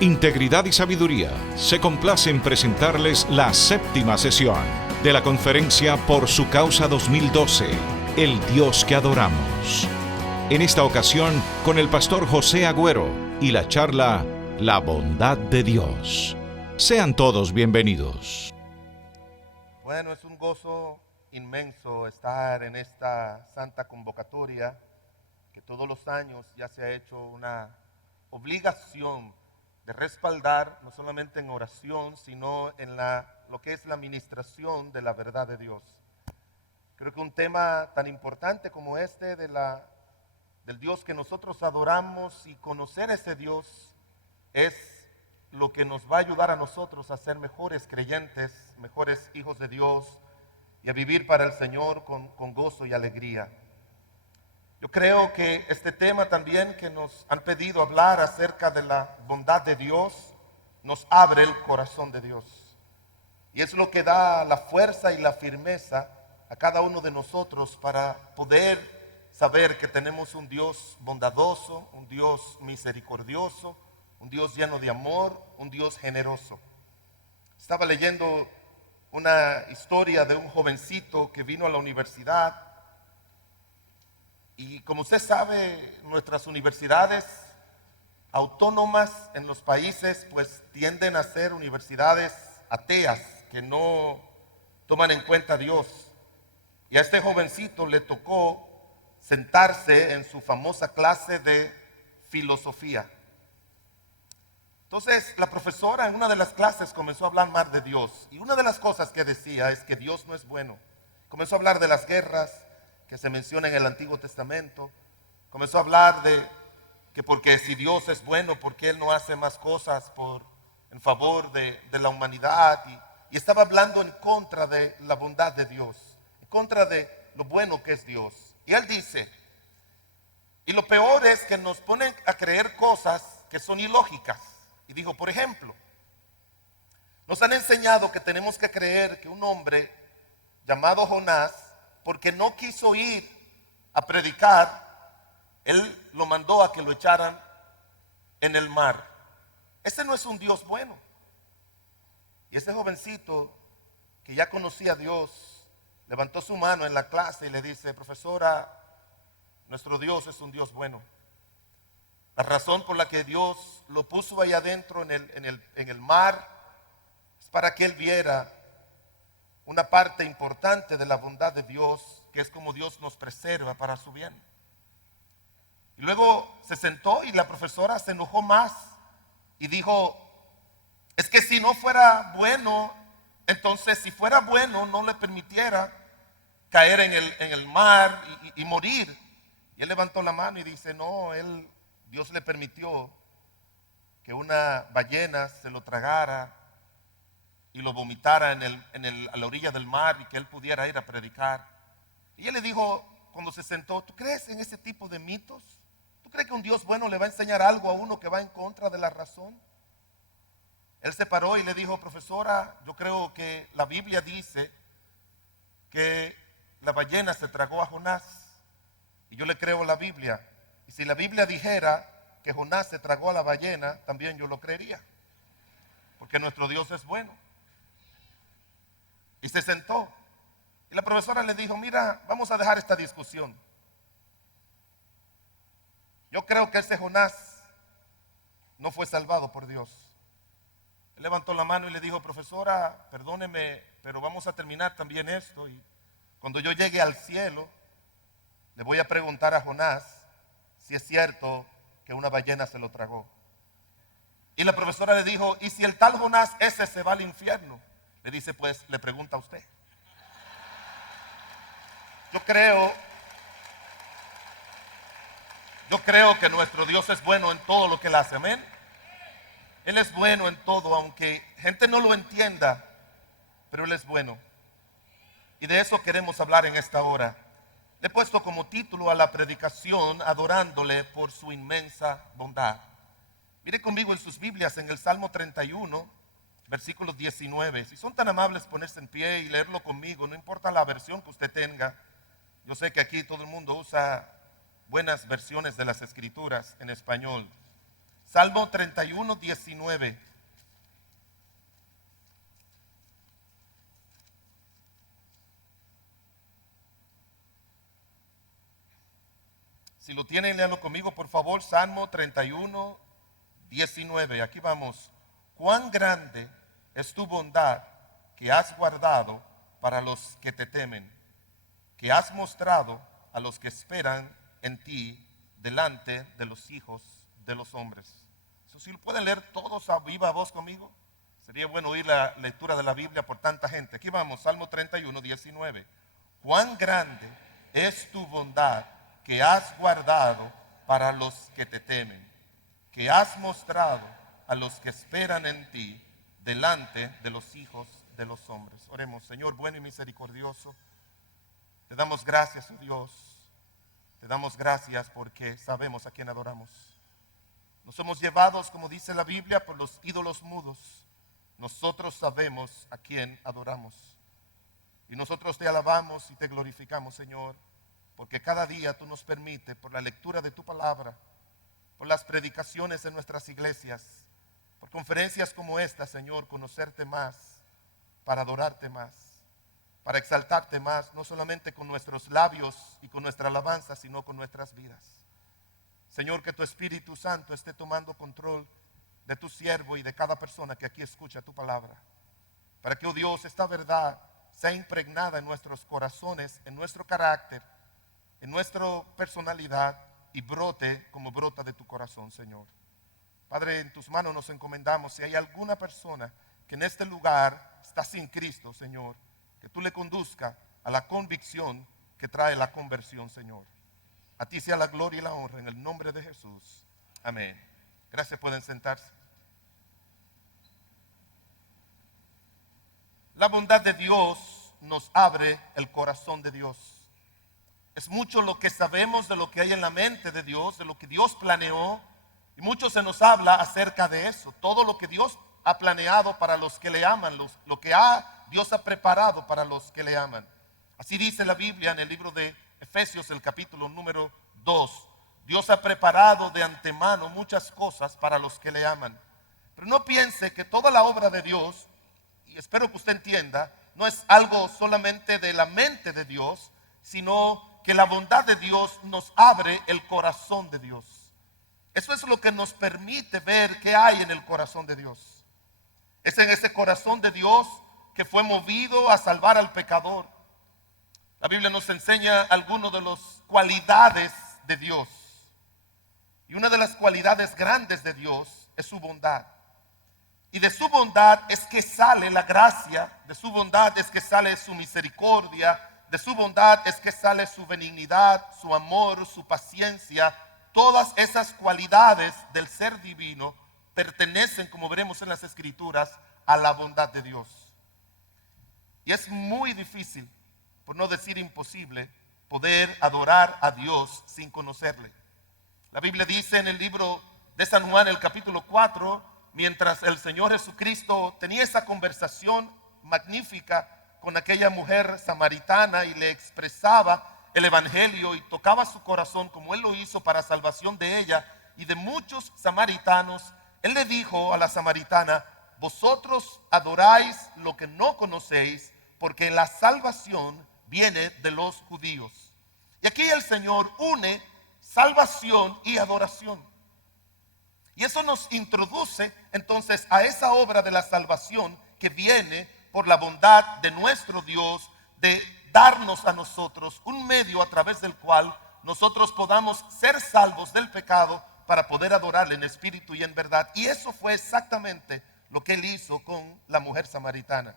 Integridad y Sabiduría se complace en presentarles la séptima sesión de la conferencia Por su Causa 2012, El Dios que adoramos. En esta ocasión con el pastor José Agüero y la charla La Bondad de Dios. Sean todos bienvenidos. Bueno, es un gozo inmenso estar en esta santa convocatoria que todos los años ya se ha hecho una obligación de respaldar, no solamente en oración, sino en lo que es la administración de la verdad de Dios. Creo que un tema tan importante como este del Dios que nosotros adoramos y conocer ese Dios es lo que nos va a ayudar a nosotros a ser mejores creyentes, mejores hijos de Dios y a vivir para el Señor con gozo y alegría. Yo creo que este tema también que nos han pedido hablar acerca de la bondad de Dios, nos abre el corazón de Dios. Y es lo que da la fuerza y la firmeza a cada uno de nosotros para poder saber que tenemos un Dios bondadoso, un Dios misericordioso, un Dios lleno de amor, un Dios generoso. Estaba leyendo una historia de un jovencito que vino a la universidad. Y como usted sabe, nuestras universidades autónomas en los países pues tienden a ser universidades ateas que no toman en cuenta a Dios. Y a este jovencito le tocó sentarse en su famosa clase de filosofía. Entonces la profesora en una de las clases comenzó a hablar más de Dios. Y una de las cosas que decía es que Dios no es bueno. Comenzó a hablar de las guerras que se menciona en el Antiguo Testamento. Comenzó a hablar de que porque si Dios es bueno, ¿por qué Él no hace más cosas en favor de la humanidad? Y estaba hablando en contra de la bondad de Dios, en contra de lo bueno que es Dios. Y Él dice, y lo peor es que nos ponen a creer cosas que son ilógicas. Y dijo, por ejemplo, nos han enseñado que tenemos que creer que un hombre llamado Jonás, porque no quiso ir a predicar, Él lo mandó a que lo echaran en el mar. Ese no es un Dios bueno. Y ese jovencito que ya conocía a Dios, levantó su mano en la clase y le dice, profesora, nuestro Dios es un Dios bueno. La razón por la que Dios lo puso ahí adentro en el mar es para que Él viera una parte importante de la bondad de Dios, que es como Dios nos preserva para su bien. Y luego se sentó y la profesora se enojó más y dijo, es que si no fuera bueno, entonces si fuera bueno no le permitiera caer en el mar y morir. Y él levantó la mano y dice, no, Dios le permitió que una ballena se lo tragara y lo vomitara a la orilla del mar y que él pudiera ir a predicar. Y él le dijo, cuando se sentó, ¿tú crees en ese tipo de mitos? ¿Tú crees que un Dios bueno le va a enseñar algo a uno que va en contra de la razón? Él se paró y le dijo, profesora, yo creo que la Biblia dice que la ballena se tragó a Jonás. Y yo le creo a la Biblia. Y si la Biblia dijera que Jonás se tragó a la ballena, también yo lo creería. Porque nuestro Dios es bueno. Y se sentó. Y la profesora le dijo, mira, vamos a dejar esta discusión. Yo creo que ese Jonás no fue salvado por Dios. Él levantó la mano y le dijo, profesora, perdóneme, pero vamos a terminar también esto. Y cuando yo llegue al cielo, le voy a preguntar a Jonás si es cierto que una ballena se lo tragó. Y la profesora le dijo, ¿y si el tal Jonás ese se va al infierno? Le dice, pues le pregunta a usted. Yo creo que nuestro Dios es bueno en todo lo que Él hace, amén. Él es bueno en todo, aunque gente no lo entienda, pero Él es bueno. Y de eso queremos hablar en esta hora. Le he puesto como título a la predicación, adorándole por su inmensa bondad. Mire conmigo en sus Biblias en el Salmo 31, versículo 19. Si son tan amables ponerse en pie y leerlo conmigo, no importa la versión que usted tenga. Yo sé que aquí todo el mundo usa buenas versiones de las Escrituras en español. Salmo 31, 19. Si lo tienen, léanlo conmigo, por favor. Salmo 31, 19. Aquí vamos. Cuán grande es tu bondad que has guardado para los que te temen, que has mostrado a los que esperan en ti delante de los hijos de los hombres. Eso, si lo pueden leer todos a viva voz conmigo, sería bueno oír la lectura de la Biblia por tanta gente. Aquí vamos, Salmo 31, 19. Cuán grande es tu bondad que has guardado para los que te temen, que has mostrado a los que esperan en ti delante de los hijos de los hombres. Oremos. Señor bueno y misericordioso, te damos gracias, oh Dios. Te damos gracias porque sabemos a quién adoramos. No somos llevados, como dice la Biblia, por los ídolos mudos. Nosotros sabemos a quién adoramos. Y nosotros te alabamos y te glorificamos, Señor, porque cada día tú nos permites, por la lectura de tu palabra, por las predicaciones en nuestras iglesias, por conferencias como esta, Señor, conocerte más, para adorarte más, para exaltarte más, no solamente con nuestros labios y con nuestra alabanza, sino con nuestras vidas. Señor, que tu Espíritu Santo esté tomando control de tu siervo y de cada persona que aquí escucha tu palabra, para que, oh Dios, esta verdad sea impregnada en nuestros corazones, en nuestro carácter, en nuestra personalidad, y brote como brota de tu corazón, Señor. Padre, en tus manos nos encomendamos. Si hay alguna persona que en este lugar está sin Cristo, Señor, que tú le conduzcas a la convicción que trae la conversión, Señor. A ti sea la gloria y la honra en el nombre de Jesús. Amén. Gracias, pueden sentarse. La bondad de Dios nos abre el corazón de Dios. Es mucho lo que sabemos de lo que hay en la mente de Dios, de lo que Dios planeó, y mucho se nos habla acerca de eso. Todo lo que Dios ha planeado para los que le aman, lo que Dios ha preparado para los que le aman. Así dice la Biblia en el libro de Efesios, el capítulo número 2. Dios ha preparado de antemano muchas cosas para los que le aman. Pero no piense que toda la obra de Dios, y espero que usted entienda, no es algo solamente de la mente de Dios, sino que la bondad de Dios nos abre el corazón de Dios. Eso es lo que nos permite ver qué hay en el corazón de Dios. Es en ese corazón de Dios que fue movido a salvar al pecador. La Biblia nos enseña algunas de las cualidades de Dios. Y una de las cualidades grandes de Dios es su bondad. Y de su bondad es que sale la gracia, de su bondad es que sale su misericordia, de su bondad es que sale su benignidad, su amor, su paciencia. Todas esas cualidades del ser divino pertenecen, como veremos en las Escrituras, a la bondad de Dios. Y es muy difícil, por no decir imposible, poder adorar a Dios sin conocerle. La Biblia dice en el libro de San Juan, el capítulo 4, mientras el Señor Jesucristo tenía esa conversación magnífica con aquella mujer samaritana y le expresaba el evangelio y tocaba su corazón como Él lo hizo para salvación de ella y de muchos samaritanos, Él le dijo a la samaritana: vosotros adoráis lo que no conocéis, porque la salvación viene de los judíos. Y aquí el Señor une salvación y adoración. Y eso nos introduce entonces a esa obra de la salvación que viene por la bondad de nuestro Dios, de darnos a nosotros un medio a través del cual nosotros podamos ser salvos del pecado para poder adorarle en espíritu y en verdad. Y eso fue exactamente lo que Él hizo con la mujer samaritana.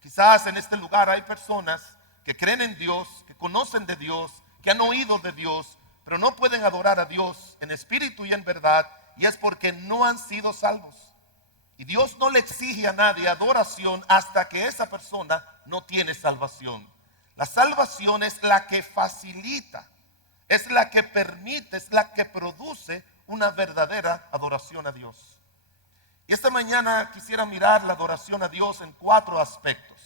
Quizás en este lugar hay personas que creen en Dios, que conocen de Dios, que han oído de Dios, pero no pueden adorar a Dios en espíritu y en verdad, y es porque no han sido salvos. Y Dios no le exige a nadie adoración hasta que esa persona no tiene salvación. La salvación es la que facilita, es la que permite, es la que produce una verdadera adoración a Dios. Y esta mañana quisiera mirar la adoración a Dios en 4 aspectos.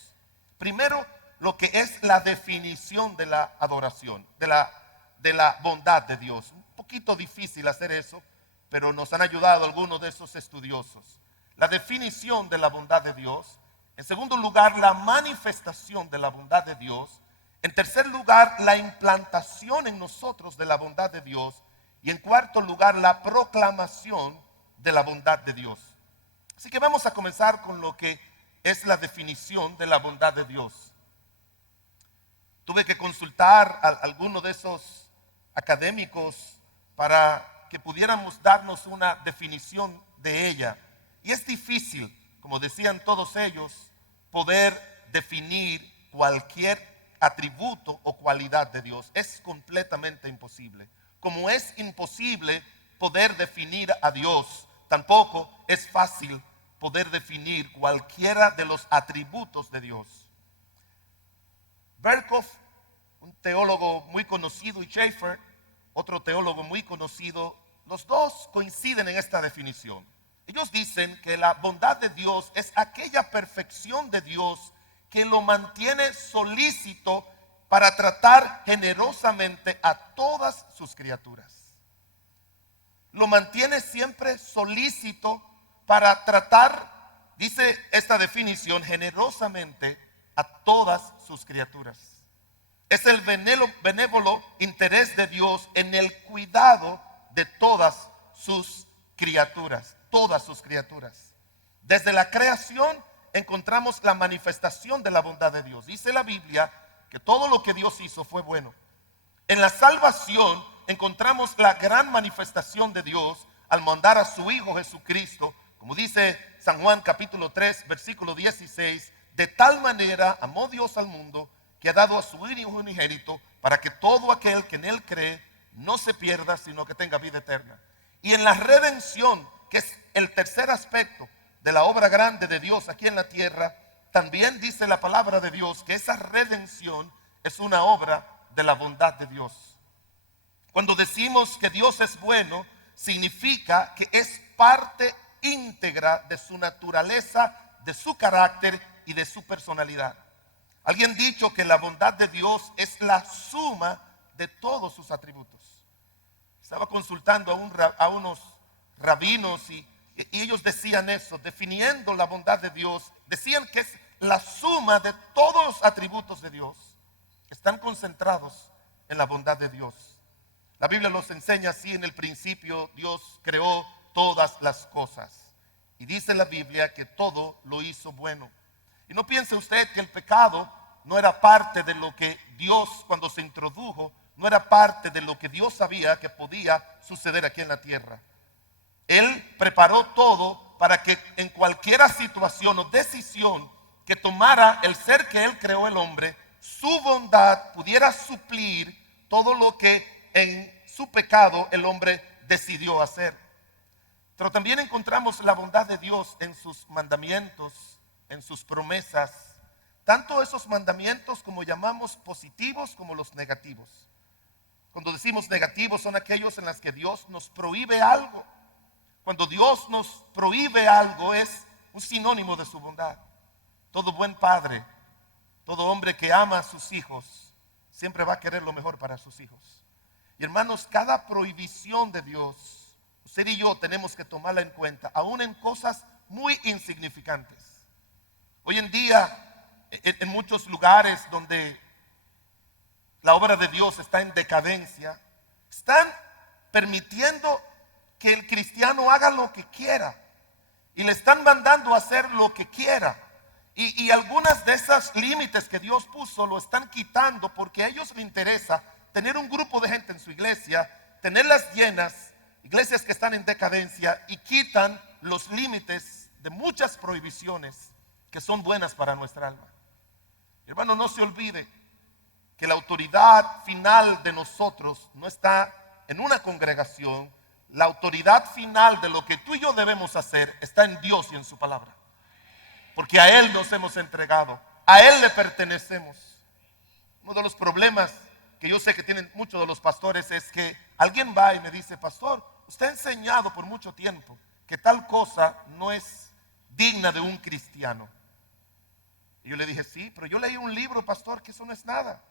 Primero, lo que es la definición de la adoración, de la bondad de Dios. Un poquito difícil hacer eso, pero nos han ayudado algunos de esos estudiosos. La definición de la bondad de Dios. En segundo lugar, la manifestación de la bondad de Dios. En tercer lugar, la implantación en nosotros de la bondad de Dios. Y en cuarto lugar, la proclamación de la bondad de Dios. Así que vamos a comenzar con lo que es la definición de la bondad de Dios. Tuve que consultar a alguno de esos académicos para que pudiéramos darnos una definición de ella. Y es difícil, como decían todos ellos, poder definir cualquier atributo o cualidad de Dios. Es completamente imposible. Como es imposible poder definir a Dios, tampoco es fácil poder definir cualquiera de los atributos de Dios. Berkhoff, un teólogo muy conocido, y Schaeffer, otro teólogo muy conocido, los dos coinciden en esta definición. Ellos dicen que la bondad de Dios es aquella perfección de Dios que lo mantiene solícito para tratar generosamente a todas sus criaturas. Lo mantiene siempre solícito para tratar, dice esta definición, generosamente a todas sus criaturas. Es el benévolo interés de Dios en el cuidado de todas sus criaturas, todas sus criaturas. Desde la creación encontramos la manifestación de la bondad de Dios. Dice la Biblia que todo lo que Dios hizo fue bueno. En la salvación encontramos la gran manifestación de Dios al mandar a su Hijo Jesucristo, como dice San Juan capítulo 3, versículo 16, de tal manera amó Dios al mundo que ha dado a su Hijo unigénito para que todo aquel que en Él cree no se pierda, sino que tenga vida eterna. Y en la redención, que es el tercer aspecto de la obra grande de Dios aquí en la tierra, también dice la palabra de Dios que esa redención es una obra de la bondad de Dios. Cuando decimos que Dios es bueno, significa que es parte íntegra de su naturaleza, de su carácter y de su personalidad. Alguien ha dicho que la bondad de Dios es la suma de todos sus atributos. Estaba consultando a unos rabinos y ellos decían eso, definiendo la bondad de Dios. Decían que es la suma de todos los atributos de Dios. Están concentrados en la bondad de Dios. La Biblia nos enseña así: en el principio Dios creó todas las cosas. Y dice la Biblia que todo lo hizo bueno. Y no piense usted que el pecado no era parte de lo que Dios, cuando se introdujo, no era parte de lo que Dios sabía que podía suceder aquí en la tierra. Él preparó todo para que en cualquier situación o decisión que tomara el ser que Él creó, el hombre, su bondad pudiera suplir todo lo que en su pecado el hombre decidió hacer. Pero también encontramos la bondad de Dios en sus mandamientos, en sus promesas, tanto esos mandamientos como llamamos positivos como los negativos. Cuando decimos negativos son aquellos en los que Dios nos prohíbe algo. Cuando Dios nos prohíbe algo es un sinónimo de su bondad. Todo buen padre, todo hombre que ama a sus hijos, siempre va a querer lo mejor para sus hijos. Y hermanos, cada prohibición de Dios, usted y yo tenemos que tomarla en cuenta, aún en cosas muy insignificantes. Hoy en día, en muchos lugares donde la obra de Dios está en decadencia, están permitiendo que el cristiano haga lo que quiera y le están mandando a hacer lo que quiera. Y algunas de esas límites que Dios puso lo están quitando porque a ellos les interesa tener un grupo de gente en su iglesia, tenerlas llenas, iglesias que están en decadencia, y quitan los límites de muchas prohibiciones que son buenas para nuestra alma. Hermano, no se olvide que la autoridad final de nosotros no está en una congregación. La autoridad final de lo que tú y yo debemos hacer está en Dios y en su palabra. Porque a Él nos hemos entregado, a Él le pertenecemos. Uno de los problemas que yo sé que tienen muchos de los pastores es que alguien va y me dice: pastor, usted ha enseñado por mucho tiempo que tal cosa no es digna de un cristiano. Y yo le dije: sí, pero yo leí un libro, pastor, que eso no es nada.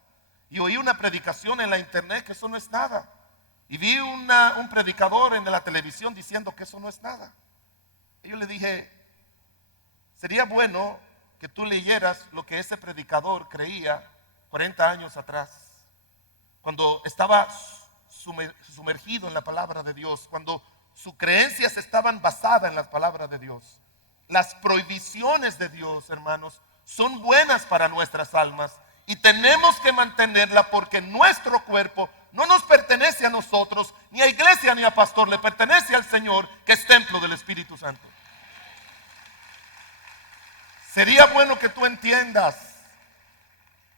Y oí una predicación en la internet que eso no es nada. Y vi un predicador en la televisión diciendo que eso no es nada. Y yo le dije, sería bueno que tú leyeras lo que ese predicador creía 40 años atrás, cuando estaba sumergido en la palabra de Dios, cuando sus creencias estaban basadas en la palabra de Dios. Las prohibiciones de Dios, hermanos, son buenas para nuestras almas y tenemos que mantenerla, porque nuestro cuerpo no nos pertenece a nosotros, ni a iglesia ni a pastor, le pertenece al Señor, que es templo del Espíritu Santo. Sería bueno que tú entiendas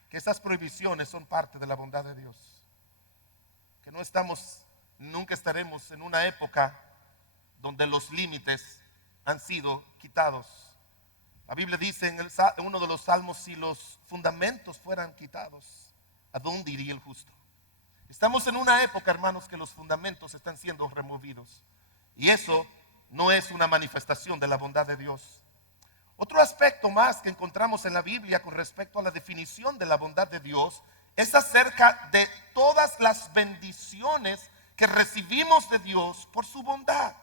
que esas prohibiciones son parte de la bondad de Dios, que nunca estaremos en una época donde los límites han sido quitados. La Biblia dice en uno de los salmos, si los fundamentos fueran quitados, ¿a dónde iría el justo? Estamos en una época, hermanos, que los fundamentos están siendo removidos, y eso no es una manifestación de la bondad de Dios. Otro aspecto más que encontramos en la Biblia con respecto a la definición de la bondad de Dios es acerca de todas las bendiciones que recibimos de Dios por su bondad.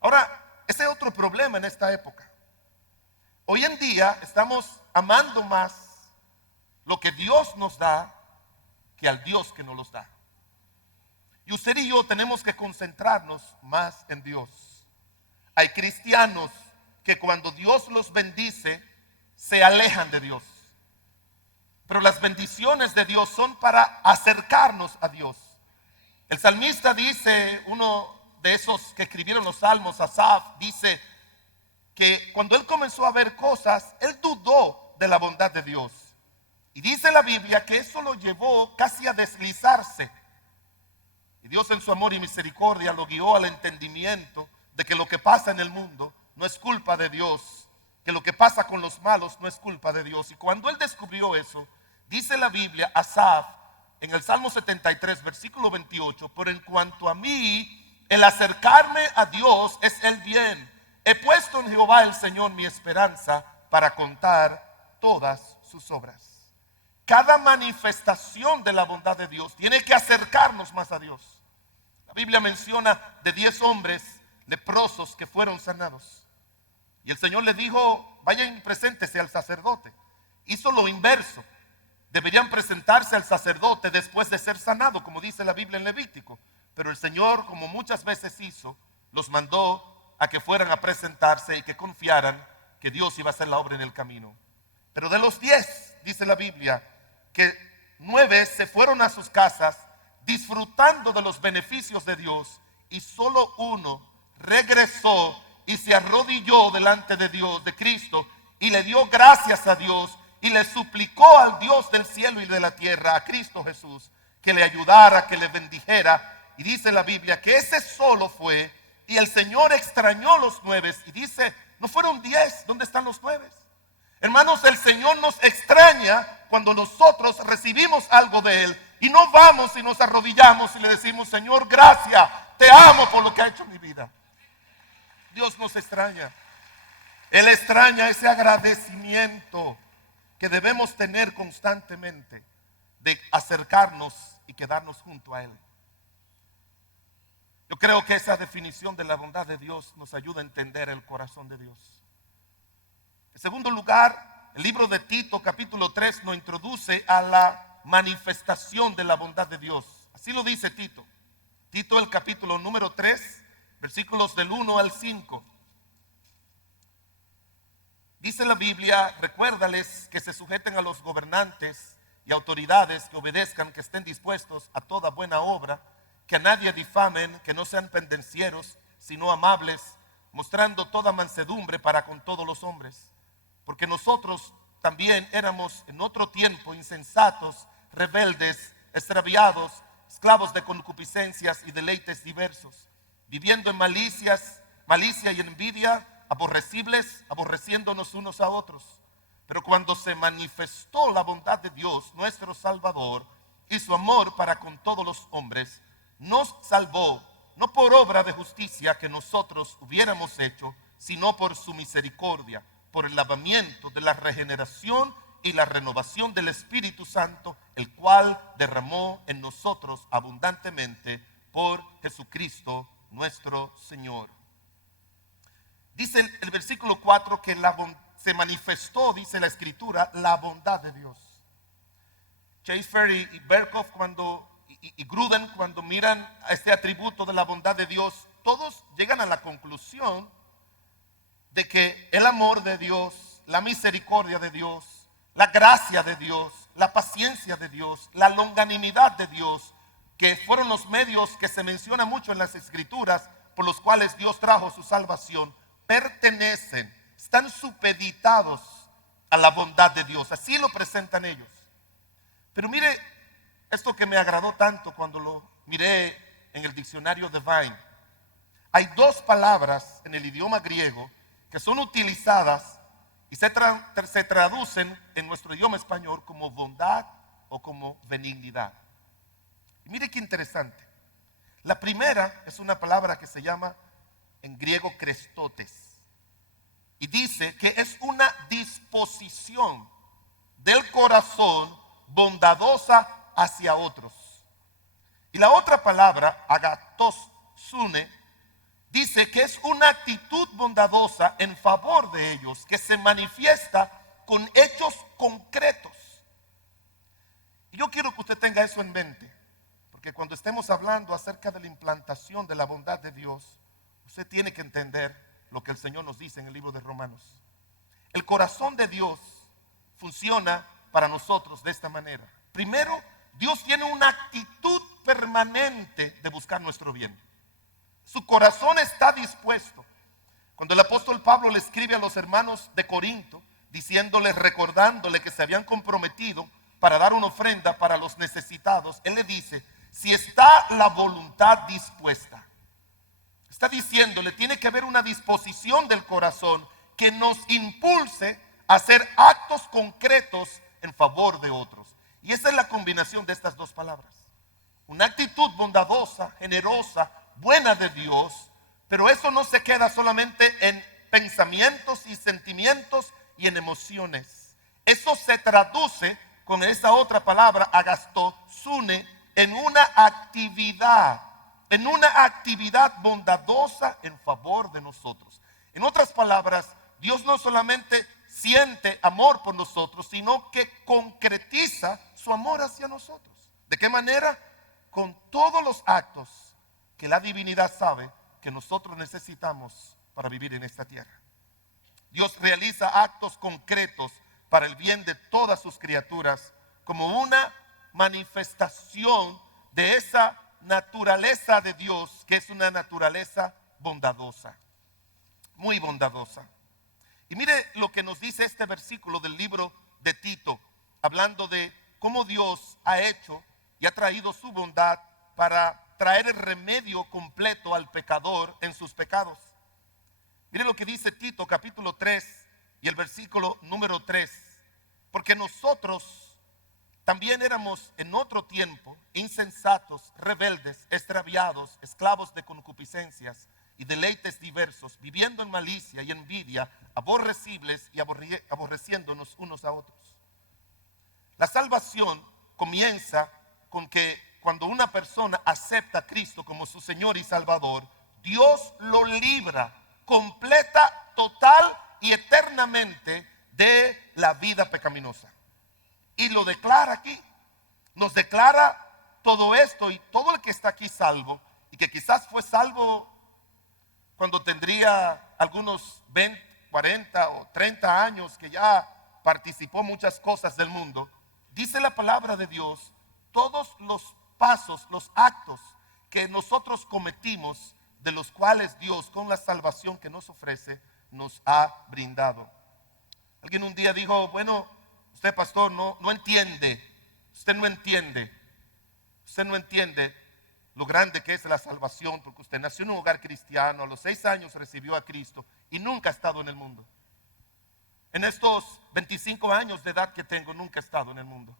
Ahora, ese es otro problema en esta época. Hoy en día estamos amando más lo que Dios nos da que al Dios que nos los da. Y usted y yo tenemos que concentrarnos más en Dios. Hay cristianos que cuando Dios los bendice, se alejan de Dios. Pero las bendiciones de Dios son para acercarnos a Dios. El salmista dice, uno de esos que escribieron los salmos, Asaf, dice que cuando él comenzó a ver cosas, él dudó de la bondad de Dios. Y dice la Biblia que eso lo llevó casi a deslizarse. Y Dios en su amor y misericordia lo guió al entendimiento de que lo que pasa en el mundo no es culpa de Dios, que lo que pasa con los malos no es culpa de Dios. Y cuando él descubrió eso, dice la Biblia, Asaf, en el Salmo 73, versículo 28, por en cuanto a mí, el acercarme a Dios es el bien. He puesto en Jehová el Señor mi esperanza para contar todas sus obras. Cada manifestación de la bondad de Dios tiene que acercarnos más a Dios. La Biblia menciona de 10 hombres leprosos que fueron sanados. Y el Señor le dijo, vayan y preséntese al sacerdote. Hizo lo inverso. Deberían presentarse al sacerdote después de ser sanado, como dice la Biblia en Levítico. Pero el Señor, como muchas veces hizo, los mandó a que fueran a presentarse y que confiaran que Dios iba a hacer la obra en el camino. Pero de los 10, dice la Biblia, que 9 se fueron a sus casas disfrutando de los beneficios de Dios, y solo uno regresó y se arrodilló delante de Dios, de Cristo, y le dio gracias a Dios y le suplicó al Dios del cielo y de la tierra, a Cristo Jesús, que le ayudara, que le bendijera. Y dice la Biblia que ese solo fue, y el Señor extrañó los 9 y dice, no fueron 10, ¿dónde están los 9? Hermanos, el Señor nos extraña cuando nosotros recibimos algo de Él y no vamos y nos arrodillamos y le decimos, Señor, gracias, te amo por lo que ha hecho en mi vida. Dios nos extraña. Él extraña ese agradecimiento que debemos tener constantemente, de acercarnos y quedarnos junto a Él. Yo creo que esa definición de la bondad de Dios nos ayuda a entender el corazón de Dios. En segundo lugar, el libro de Tito, capítulo 3, nos introduce a la manifestación de la bondad de Dios. Así lo dice Tito. Tito, el capítulo número 3, versículos del 1 al 5. Dice la Biblia, recuérdales que se sujeten a los gobernantes y autoridades, que obedezcan, que estén dispuestos a toda buena obra, que a nadie difamen, que no sean pendencieros, sino amables, mostrando toda mansedumbre para con todos los hombres. Porque nosotros también éramos en otro tiempo insensatos, rebeldes, extraviados, esclavos de concupiscencias y deleites diversos, viviendo en malicia y envidia, aborrecibles, aborreciéndonos unos a otros. Pero cuando se manifestó la bondad de Dios, nuestro Salvador, y su amor para con todos los hombres, nos salvó, no por obra de justicia que nosotros hubiéramos hecho, sino por su misericordia, por el lavamiento de la regeneración y la renovación del Espíritu Santo, el cual derramó en nosotros abundantemente por Jesucristo nuestro Señor. Dice el versículo 4 que se manifestó, dice la Escritura, la bondad de Dios. Schaeffer y Berkhoff y Gruden, cuando miran a este atributo de la bondad de Dios, todos llegan a la conclusión de que el amor de Dios, la misericordia de Dios, la gracia de Dios, la paciencia de Dios, la longanimidad de Dios, que fueron los medios que se menciona mucho en las Escrituras por los cuales Dios trajo su salvación, pertenecen, están supeditados a la bondad de Dios. Así lo presentan ellos. Pero mire esto que me agradó tanto cuando lo miré en el diccionario Divine. Hay dos palabras en el idioma griego que son utilizadas y se traducen en nuestro idioma español como bondad o como benignidad. Y mire qué interesante. La primera es una palabra que se llama en griego krestotes. Y dice que es una disposición del corazón bondadosa hacia otros. Y la otra palabra, agathosune, dice que es una actitud bondadosa en favor de ellos, que se manifiesta con hechos concretos. Y yo quiero que usted tenga eso en mente, porque cuando estemos hablando acerca de la implantación de la bondad de Dios, usted tiene que entender lo que el Señor nos dice en el libro de Romanos. El corazón de Dios funciona para nosotros de esta manera. Primero, Dios tiene una actitud permanente de buscar nuestro bien. Su corazón está dispuesto. Cuando el apóstol Pablo le escribe a los hermanos de Corinto, diciéndoles, recordándole que se habían comprometido para dar una ofrenda para los necesitados, él le dice, si está la voluntad dispuesta, está diciéndole, tiene que haber una disposición del corazón que nos impulse a hacer actos concretos en favor de otros. Y esa es la combinación de estas dos palabras. Una actitud bondadosa, generosa, buena de Dios, pero eso no se queda solamente en pensamientos y sentimientos y en emociones. Eso se traduce con esa otra palabra, agathosune, en una actividad bondadosa en favor de nosotros. En otras palabras, Dios no solamente siente amor por nosotros, sino que concretiza su amor hacia nosotros. ¿De qué manera? Con todos los actos que la divinidad sabe que nosotros necesitamos para vivir en esta tierra. Dios realiza actos concretos para el bien de todas sus criaturas como una manifestación de esa naturaleza de Dios, que es una naturaleza bondadosa, muy bondadosa. Y mire lo que nos dice este versículo del libro de Tito, hablando de cómo Dios ha hecho y ha traído su bondad para traer el remedio completo al pecador en sus pecados. Mire lo que dice Tito capítulo 3 y el versículo número 3. Porque nosotros también éramos en otro tiempo insensatos, rebeldes, extraviados, esclavos de concupiscencias y deleites diversos, viviendo en malicia y envidia, aborrecibles y aborreciéndonos unos a otros. La salvación comienza con que cuando una persona acepta a Cristo como su Señor y Salvador, Dios lo libra completa, total y eternamente de la vida pecaminosa. Y lo declara aquí. Nos declara todo esto, y todo el que está aquí salvo, y que quizás fue salvo cuando tendría algunos 20, 40 o 30 años, que ya participó en muchas cosas del mundo, dice la palabra de Dios, todos los pasos, los actos que nosotros cometimos, de los cuales Dios con la salvación que nos ofrece nos ha brindado. Alguien un día dijo, bueno, usted pastor no entiende, usted no entiende lo grande que es la salvación, porque usted nació en un hogar cristiano, a los 6 años recibió a Cristo y nunca ha estado en el mundo. En estos 25 años de edad que tengo, nunca he estado en el mundo.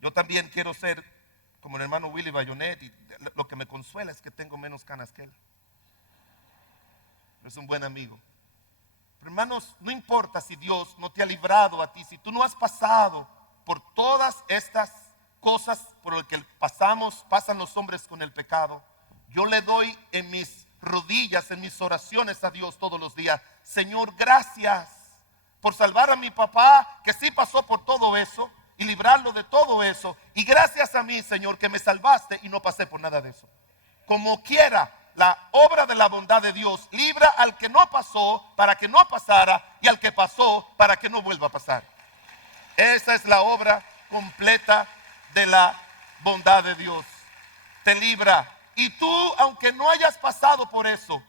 Yo también quiero ser como el hermano Willy Bayonet, y lo que me consuela es que tengo menos canas que él. Es un buen amigo. Pero hermanos, no importa si Dios no te ha librado a ti, si tú no has pasado por todas estas cosas por las que pasan los hombres con el pecado. Yo le doy en mis rodillas, en mis oraciones a Dios todos los días: Señor, gracias por salvar a mi papá, que sí pasó por todo eso, y librarlo de todo eso. Y gracias a mí, Señor, que me salvaste y no pasé por nada de eso. Como quiera, la obra de la bondad de Dios libra al que no pasó para que no pasara, y al que pasó para que no vuelva a pasar. Esa es la obra completa de la bondad de Dios. Te libra. Y tú, aunque no hayas pasado por eso,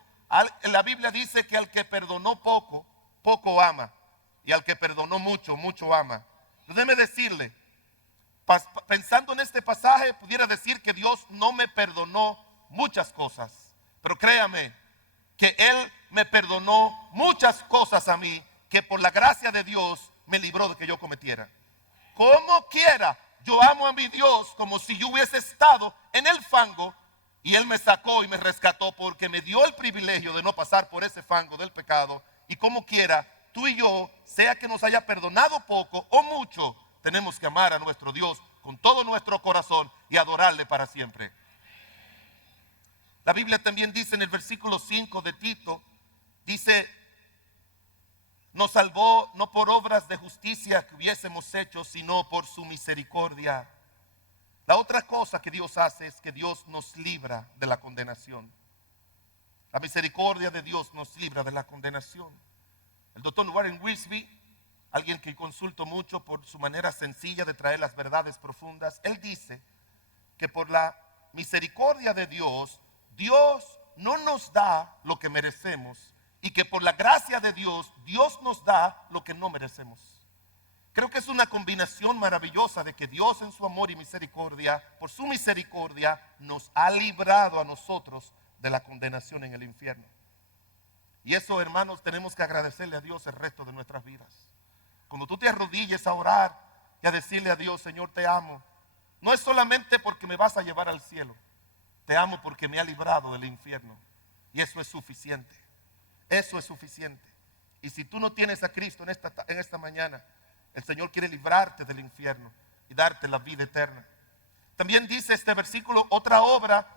la Biblia dice que al que perdonó poco, poco ama. Y al que perdonó mucho, mucho ama. Déjeme decirle, pensando en este pasaje, pudiera decir que Dios no me perdonó muchas cosas. Pero créame que Él me perdonó muchas cosas a mí, que por la gracia de Dios me libró de que yo cometiera. Como quiera, yo amo a mi Dios como si yo hubiese estado en el fango, y Él me sacó y me rescató porque me dio el privilegio de no pasar por ese fango del pecado. Y como quiera, tú y yo, sea que nos haya perdonado poco o mucho, tenemos que amar a nuestro Dios con todo nuestro corazón y adorarle para siempre. La Biblia también dice en el versículo 5 de Tito, dice: nos salvó no por obras de justicia que hubiésemos hecho, sino por su misericordia. La otra cosa que Dios hace es que Dios nos libra de la condenación. La misericordia de Dios nos libra de la condenación. El doctor Warren Wiersbe, alguien que consulto mucho por su manera sencilla de traer las verdades profundas, él dice que por la misericordia de Dios, Dios no nos da lo que merecemos, y que por la gracia de Dios, Dios nos da lo que no merecemos. Creo que es una combinación maravillosa de que Dios, en su amor y misericordia, por su misericordia, nos ha librado a nosotros de la condenación en el infierno. Y eso, hermanos, tenemos que agradecerle a Dios el resto de nuestras vidas. Cuando tú te arrodilles a orar y a decirle a Dios: Señor, te amo, no es solamente porque me vas a llevar al cielo, te amo porque me ha librado del infierno. Y eso es suficiente. Eso es suficiente. Y si tú no tienes a Cristo en esta mañana, el Señor quiere librarte del infierno y darte la vida eterna. También dice este versículo otra obra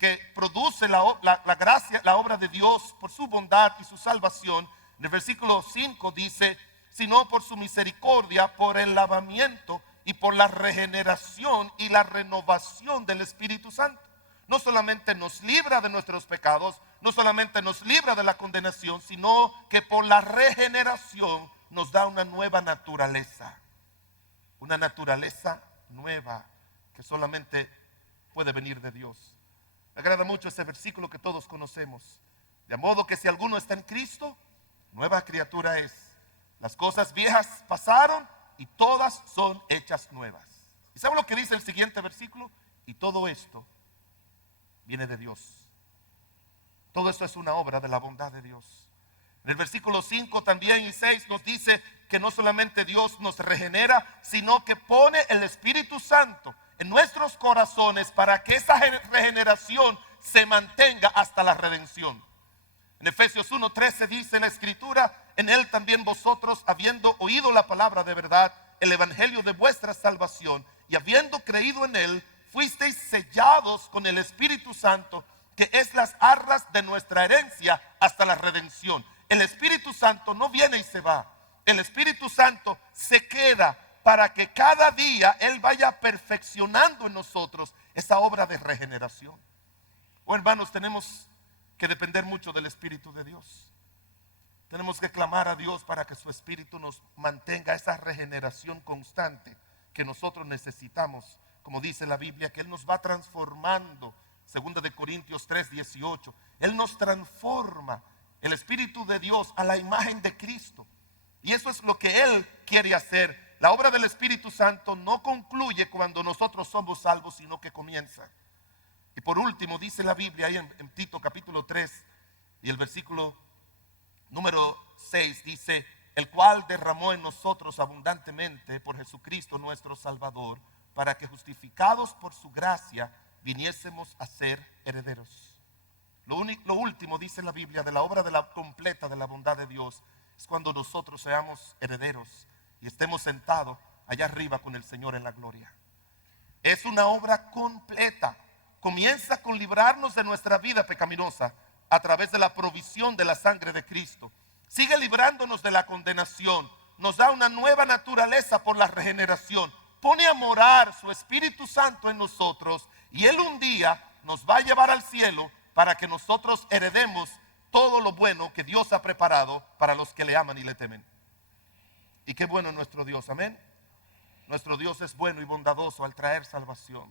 que produce la gracia, la obra de Dios por su bondad y su salvación. En el versículo 5 dice: sino por su misericordia, por el lavamiento y por la regeneración y la renovación del Espíritu Santo. No solamente nos libra de nuestros pecados, no solamente nos libra de la condenación, sino que por la regeneración nos da una nueva naturaleza. Una naturaleza nueva que solamente puede venir de Dios. Me agrada mucho ese versículo que todos conocemos. De modo que si alguno está en Cristo, nueva criatura es. Las cosas viejas pasaron y todas son hechas nuevas. ¿Y sabe lo que dice el siguiente versículo? Y todo esto viene de Dios. Todo esto es una obra de la bondad de Dios. En el versículo 5 también y 6 nos dice que no solamente Dios nos regenera, sino que pone el Espíritu Santo en nuestros corazones para que esa regeneración se mantenga hasta la redención. En Efesios 1:13 dice la Escritura: en Él también vosotros, habiendo oído la palabra de verdad, el evangelio de vuestra salvación, y habiendo creído en Él, fuisteis sellados con el Espíritu Santo, que es las arras de nuestra herencia hasta la redención. El Espíritu Santo no viene y se va. El Espíritu Santo se queda para que cada día Él vaya perfeccionando en nosotros esa obra de regeneración. Oh, hermanos, tenemos que depender mucho del Espíritu de Dios. Tenemos que clamar a Dios para que su Espíritu nos mantenga esa regeneración constante que nosotros necesitamos. Como dice la Biblia, que Él nos va transformando. 2 de Corintios 3:18. Él nos transforma, el Espíritu de Dios, a la imagen de Cristo. Y eso es lo que Él quiere hacer. La obra del Espíritu Santo no concluye cuando nosotros somos salvos, sino que comienza. Y por último, dice la Biblia ahí en Tito capítulo 3 y el versículo número 6, dice: el cual derramó en nosotros abundantemente por Jesucristo nuestro Salvador, para que justificados por su gracia viniésemos a ser herederos. Lo último, dice la Biblia, de la obra completa de la bondad de Dios, es cuando nosotros seamos herederos y estemos sentados allá arriba con el Señor en la gloria. Es una obra completa. Comienza con librarnos de nuestra vida pecaminosa a través de la provisión de la sangre de Cristo. Sigue librándonos de la condenación. Nos da una nueva naturaleza por la regeneración. Pone a morar su Espíritu Santo en nosotros y Él un día nos va a llevar al cielo para que nosotros heredemos todo lo bueno que Dios ha preparado para los que le aman y le temen. Y qué bueno es nuestro Dios, amén. Nuestro Dios es bueno y bondadoso al traer salvación.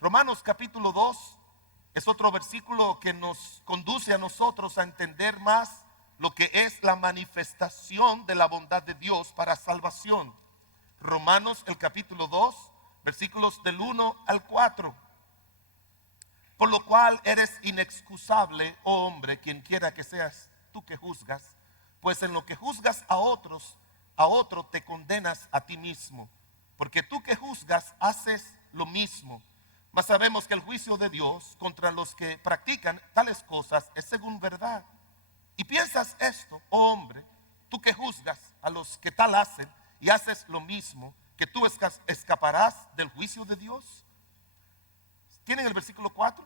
Romanos capítulo 2 es otro versículo que nos conduce a nosotros a entender más lo que es la manifestación de la bondad de Dios para salvación. Romanos el capítulo 2, versículos del 1 al 4. Por lo cual eres inexcusable, oh hombre, quien quiera que seas tú que juzgas, pues en lo que juzgas a otros, a otro te condenas a ti mismo, porque tú que juzgas haces lo mismo. Mas sabemos que el juicio de Dios contra los que practican tales cosas es según verdad. Y piensas esto, oh hombre, tú que juzgas a los que tal hacen y haces lo mismo, que tú escaparás del juicio de Dios. ¿Tienen el versículo 4?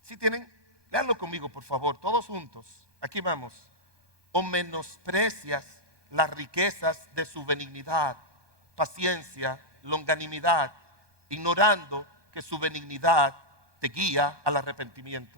¿Sí tienen? Léanlo conmigo, por favor, todos juntos. Aquí vamos. O menosprecias las riquezas de su benignidad, paciencia, longanimidad, ignorando que su benignidad te guía al arrepentimiento.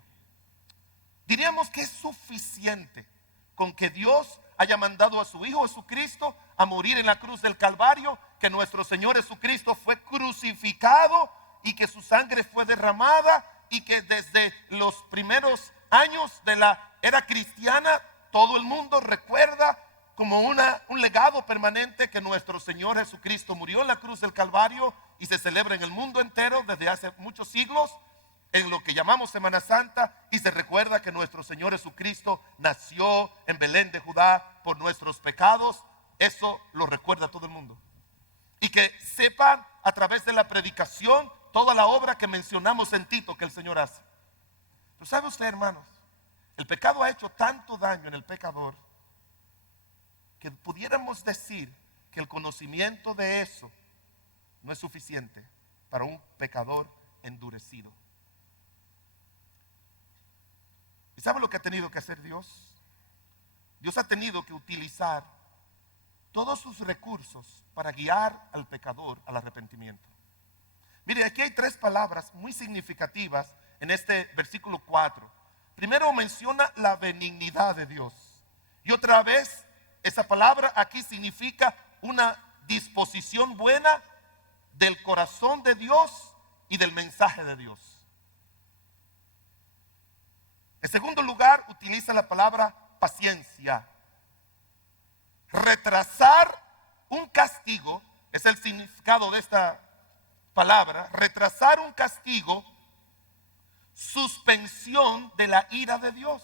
Diríamos que es suficiente con que Dios haya mandado a su Hijo Jesucristo a morir en la cruz del Calvario, que nuestro Señor Jesucristo fue crucificado y que su sangre fue derramada, y que desde los primeros años de la era cristiana todo el mundo recuerda como un legado permanente que nuestro Señor Jesucristo murió en la cruz del Calvario y se celebra en el mundo entero desde hace muchos siglos en lo que llamamos Semana Santa, y se recuerda que nuestro Señor Jesucristo nació en Belén de Judá por nuestros pecados. Eso lo recuerda todo el mundo. Y que sepan a través de la predicación toda la obra que mencionamos en Tito que el Señor hace. Pero ¿sabe usted, hermanos? El pecado ha hecho tanto daño en el pecador que pudiéramos decir que el conocimiento de eso no es suficiente para un pecador endurecido. ¿Y sabe lo que ha tenido que hacer Dios? Dios ha tenido que utilizar todos sus recursos para guiar al pecador al arrepentimiento. Mire, aquí hay 3 palabras muy significativas en este versículo 4. Primero menciona la benignidad de Dios. Y otra vez, esa palabra aquí significa una disposición buena del corazón de Dios y del mensaje de Dios. En segundo lugar, utiliza la palabra paciencia. Retrasar un castigo es el significado de esta palabra. Retrasar un castigo, suspensión de la ira de Dios.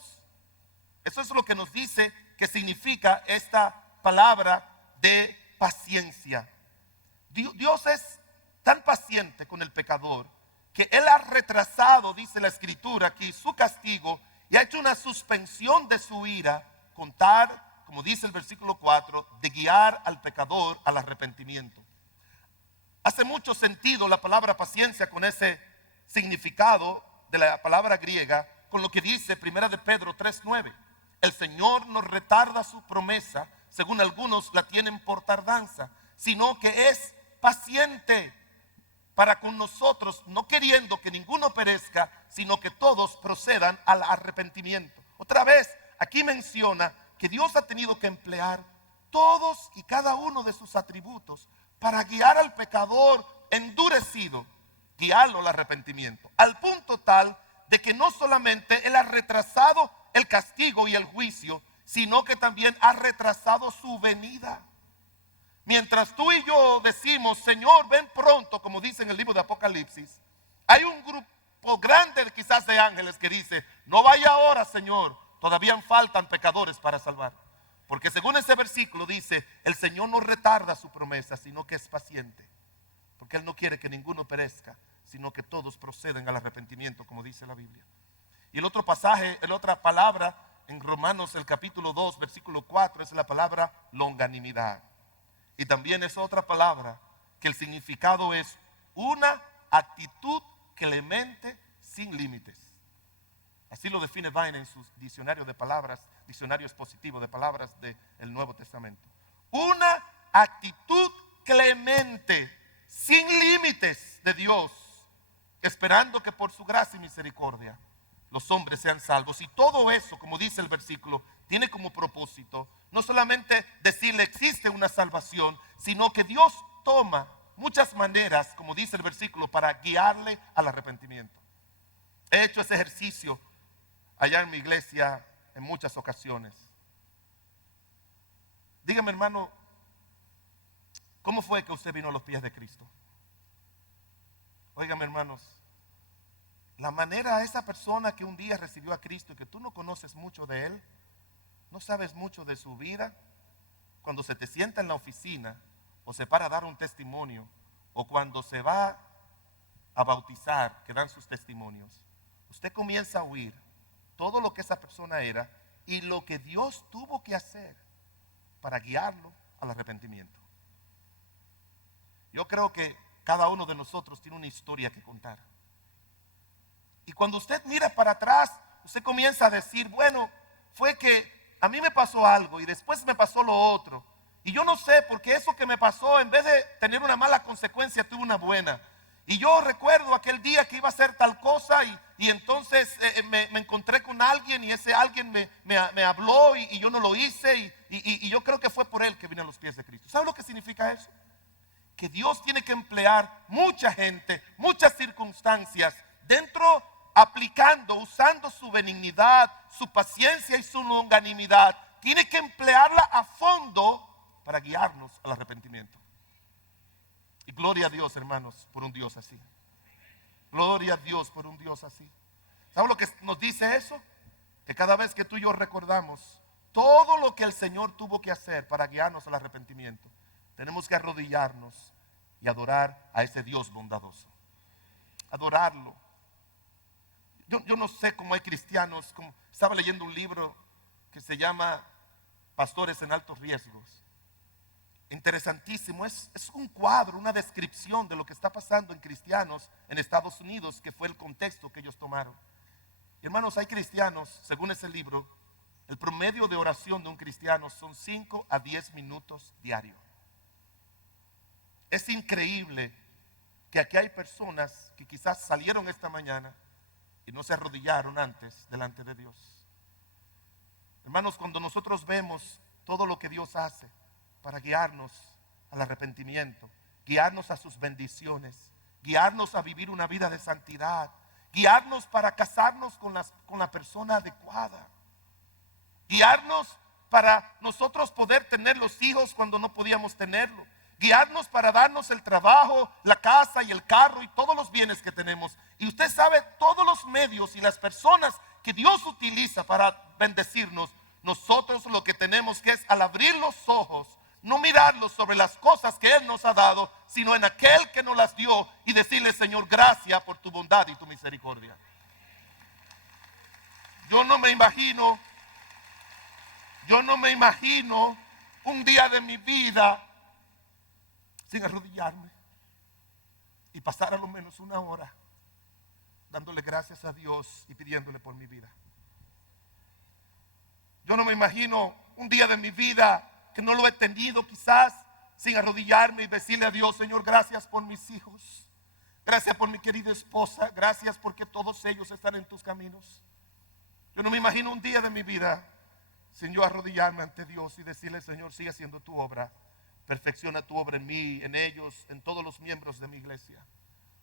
Eso es lo que nos dice que significa esta palabra de paciencia. Dios es tan paciente con el pecador que Él ha retrasado, dice la Escritura aquí, su castigo y ha hecho una suspensión de su ira con tal, como dice el versículo 4, de guiar al pecador al arrepentimiento. Hace mucho sentido la palabra paciencia con ese significado de la palabra griega, con lo que dice 1 de Pedro 3:9. El Señor no retarda su promesa, según algunos la tienen por tardanza, sino que es paciente para con nosotros, no queriendo que ninguno perezca, sino que todos procedan al arrepentimiento. Otra vez, aquí menciona que Dios ha tenido que emplear todos y cada uno de sus atributos para guiar al pecador endurecido, guiarlo al arrepentimiento, al punto tal de que no solamente Él ha retrasado el castigo y el juicio, sino que también ha retrasado su venida. Mientras tú y yo decimos, Señor, ven pronto, como dice en el libro de Apocalipsis, hay un grupo grande quizás de ángeles que dice, no vaya ahora, Señor, todavía faltan pecadores para salvar. Porque según ese versículo dice, el Señor no retarda su promesa, sino que es paciente. Porque Él no quiere que ninguno perezca, sino que todos proceden al arrepentimiento, como dice la Biblia. Y el otro pasaje, la otra palabra en Romanos el capítulo 2, versículo 4, es la palabra longanimidad. Y también es otra palabra que el significado es una actitud clemente sin límites. Así lo define Vine en su diccionario de palabras, diccionario expositivo de palabras del Nuevo Testamento. Una actitud clemente, sin límites de Dios, esperando que por su gracia y misericordia los hombres sean salvos. Y todo eso, como dice el versículo, tiene como propósito no solamente decirle existe una salvación, sino que Dios toma muchas maneras, como dice el versículo, para guiarle al arrepentimiento. He hecho ese ejercicio allá en mi iglesia en muchas ocasiones. Dígame, hermano, ¿cómo fue que usted vino a los pies de Cristo? Óigame, hermanos, la manera, esa persona que un día recibió a Cristo y que tú no conoces mucho de él, no sabes mucho de su vida, cuando se te sienta en la oficina o se para a dar un testimonio, o cuando se va a bautizar, que dan sus testimonios, usted comienza a oír todo lo que esa persona era y lo que Dios tuvo que hacer para guiarlo al arrepentimiento. Yo creo que cada uno de nosotros tiene una historia que contar. Y cuando usted mira para atrás, usted comienza a decir, bueno, fue que a mí me pasó algo y después me pasó lo otro. Y yo no sé, porque eso que me pasó, en vez de tener una mala consecuencia, tuvo una buena. Y yo recuerdo aquel día que iba a hacer tal cosa y entonces me encontré con alguien y ese alguien me habló y yo no lo hice y yo creo que fue por él que vine a los pies de Cristo. ¿Sabe lo que significa eso? Que Dios tiene que emplear mucha gente, muchas circunstancias dentro, aplicando, usando su benignidad, su paciencia y su longanimidad. Tiene que emplearla a fondo para guiarnos al arrepentimiento. Y gloria a Dios, hermanos, por un Dios así. Gloria a Dios por un Dios así. ¿Sabe lo que nos dice eso? Que cada vez que tú y yo recordamos todo lo que el Señor tuvo que hacer para guiarnos al arrepentimiento, tenemos que arrodillarnos y adorar a ese Dios bondadoso. Adorarlo. Yo no sé cómo hay cristianos, estaba leyendo un libro que se llama Pastores en Altos Riesgos. Interesantísimo, es un cuadro, una descripción de lo que está pasando en cristianos en Estados Unidos, que fue el contexto que ellos tomaron. Y hermanos, hay cristianos, según ese libro, el promedio de oración de un cristiano son 5 a 10 minutos diarios. Es increíble que aquí hay personas que quizás salieron esta mañana y no se arrodillaron antes delante de Dios. Hermanos, cuando nosotros vemos todo lo que Dios hace para guiarnos al arrepentimiento, guiarnos a sus bendiciones, guiarnos a vivir una vida de santidad, guiarnos para casarnos con la persona adecuada, guiarnos para nosotros poder tener los hijos cuando no podíamos tenerlo, guiarnos para darnos el trabajo, la casa y el carro y todos los bienes que tenemos. Y usted sabe todos los medios y las personas que Dios utiliza para bendecirnos. Nosotros lo que tenemos que es, al abrir los ojos, no mirarlos sobre las cosas que Él nos ha dado, sino en aquel que nos las dio y decirle, Señor, gracias por tu bondad y tu misericordia. Yo no me imagino un día de mi vida sin arrodillarme y pasar a lo menos una hora dándole gracias a Dios y pidiéndole por mi vida. Yo no me imagino un día de mi vida que no lo he tenido quizás sin arrodillarme y decirle a Dios, Señor, gracias por mis hijos, gracias por mi querida esposa, gracias porque todos ellos están en tus caminos. Yo no me imagino un día de mi vida sin yo arrodillarme ante Dios y decirle, Señor, sigue haciendo tu obra, perfecciona tu obra en mí, en ellos, en todos los miembros de mi iglesia.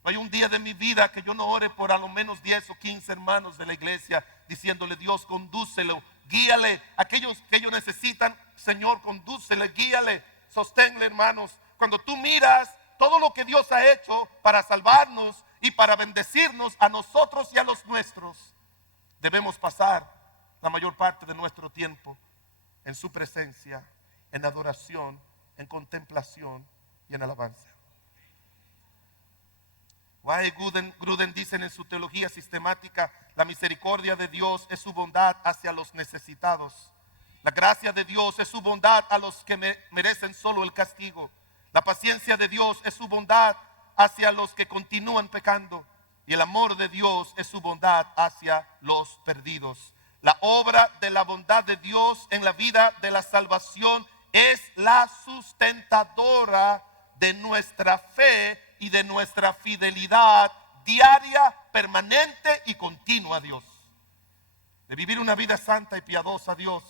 No hay un día de mi vida que yo no ore por a lo menos 10 o 15 hermanos de la iglesia, diciéndole, Dios, condúcelo, guíale, aquellos que ellos necesitan, Señor, condúcele, guíale, sosténle, hermanos. Cuando tú miras todo lo que Dios ha hecho para salvarnos y para bendecirnos a nosotros y a los nuestros, debemos pasar la mayor parte de nuestro tiempo en su presencia, en adoración, en contemplación y en alabanza. Gruden dicen en su teología sistemática, la misericordia de Dios es su bondad hacia los necesitados. La gracia de Dios es su bondad a los que merecen solo el castigo. La paciencia de Dios es su bondad hacia los que continúan pecando. Y el amor de Dios es su bondad hacia los perdidos. La obra de la bondad de Dios en la vida de la salvación es la sustentadora de nuestra fe y de nuestra fidelidad diaria, permanente y continua a Dios. De vivir una vida santa y piadosa a Dios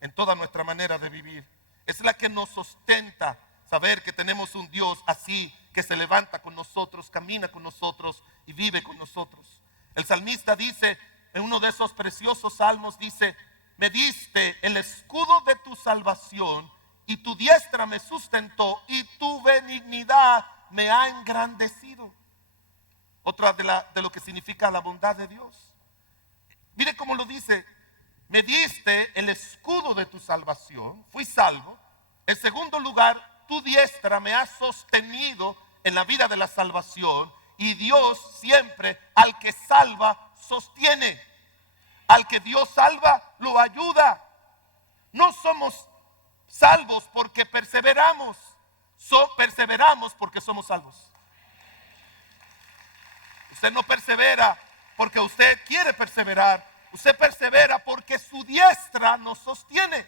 en toda nuestra manera de vivir. Es la que nos sustenta saber que tenemos un Dios así, que se levanta con nosotros, camina con nosotros y vive con nosotros. El salmista dice, en uno de esos preciosos salmos, dice: me diste el escudo de tu salvación y tu diestra me sustentó y tu benignidad me ha engrandecido. Otra de lo que significa la bondad de Dios. Mire cómo lo dice: me diste el escudo de tu salvación, fui salvo. En segundo lugar, tu diestra me ha sostenido en la vida de la salvación. Y Dios siempre al que salva sostiene. Al que Dios salva lo ayuda. No somos salvos porque perseveramos, perseveramos porque somos salvos. Usted no persevera porque usted quiere perseverar. Usted persevera porque su diestra nos sostiene.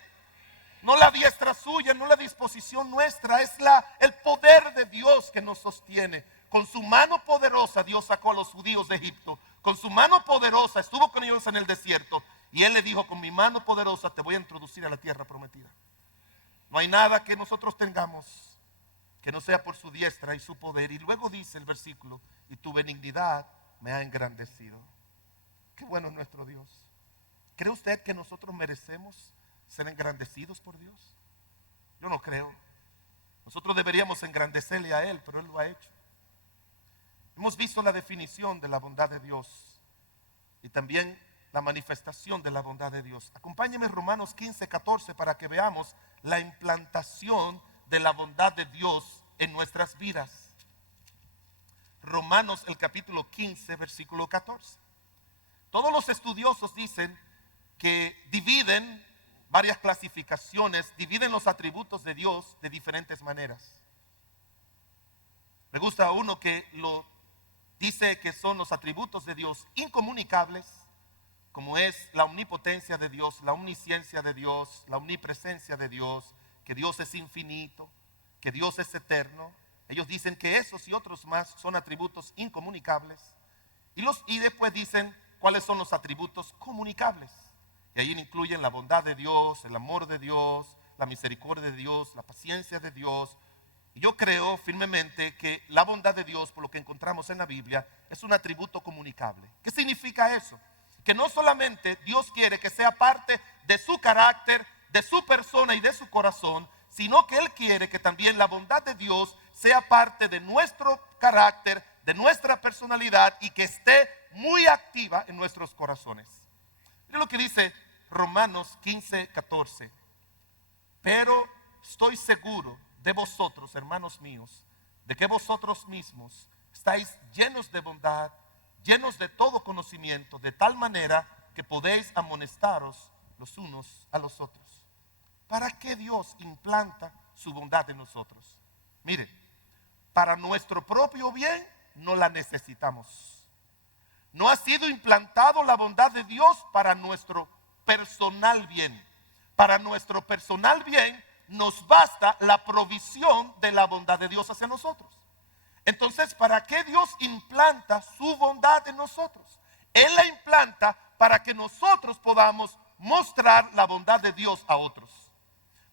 No la diestra suya, no la disposición nuestra, es el poder de Dios que nos sostiene. Con su mano poderosa Dios sacó a los judíos de Egipto. Con su mano poderosa estuvo con ellos en el desierto. Y Él le dijo: con mi mano poderosa te voy a introducir a la tierra prometida. No hay nada que nosotros tengamos que no sea por su diestra y su poder. Y luego dice el versículo: y tu benignidad me ha engrandecido. Qué bueno es nuestro Dios. ¿Cree usted que nosotros merecemos ser engrandecidos por Dios? Yo no creo. Nosotros deberíamos engrandecerle a Él, pero Él lo ha hecho. Hemos visto la definición de la bondad de Dios y también la manifestación de la bondad de Dios. Acompáñeme Romanos 15:14 para que veamos la implantación de la bondad de Dios en nuestras vidas. Romanos el capítulo 15, versículo 14. Todos los estudiosos dicen que dividen varias clasificaciones, dividen los atributos de Dios de diferentes maneras. Me gusta uno que lo dice que son los atributos de Dios incomunicables, como es la omnipotencia de Dios, la omnisciencia de Dios, la omnipresencia de Dios, que Dios es infinito, que Dios es eterno. Ellos dicen que esos y otros más son atributos incomunicables. Y después dicen cuáles son los atributos comunicables. Y ahí incluyen la bondad de Dios, el amor de Dios, la misericordia de Dios, la paciencia de Dios. Y yo creo firmemente que la bondad de Dios, por lo que encontramos en la Biblia, es un atributo comunicable. ¿Qué significa eso? Que no solamente Dios quiere que sea parte de su carácter, de su persona y de su corazón, sino que Él quiere que también la bondad de Dios sea parte de nuestro carácter, de nuestra personalidad y que esté muy activa en nuestros corazones. Mira lo que dice Romanos 15:14. Pero estoy seguro de vosotros, hermanos míos, de que vosotros mismos estáis llenos de bondad, llenos de todo conocimiento, de tal manera que podéis amonestaros los unos a los otros. ¿Para qué Dios implanta su bondad en nosotros? Mire, para nuestro propio bien no la necesitamos. No ha sido implantado la bondad de Dios para nuestro personal bien. Para nuestro personal bien nos basta la provisión de la bondad de Dios hacia nosotros. Entonces, ¿para qué Dios implanta su bondad en nosotros? Él la implanta para que nosotros podamos mostrar la bondad de Dios a otros.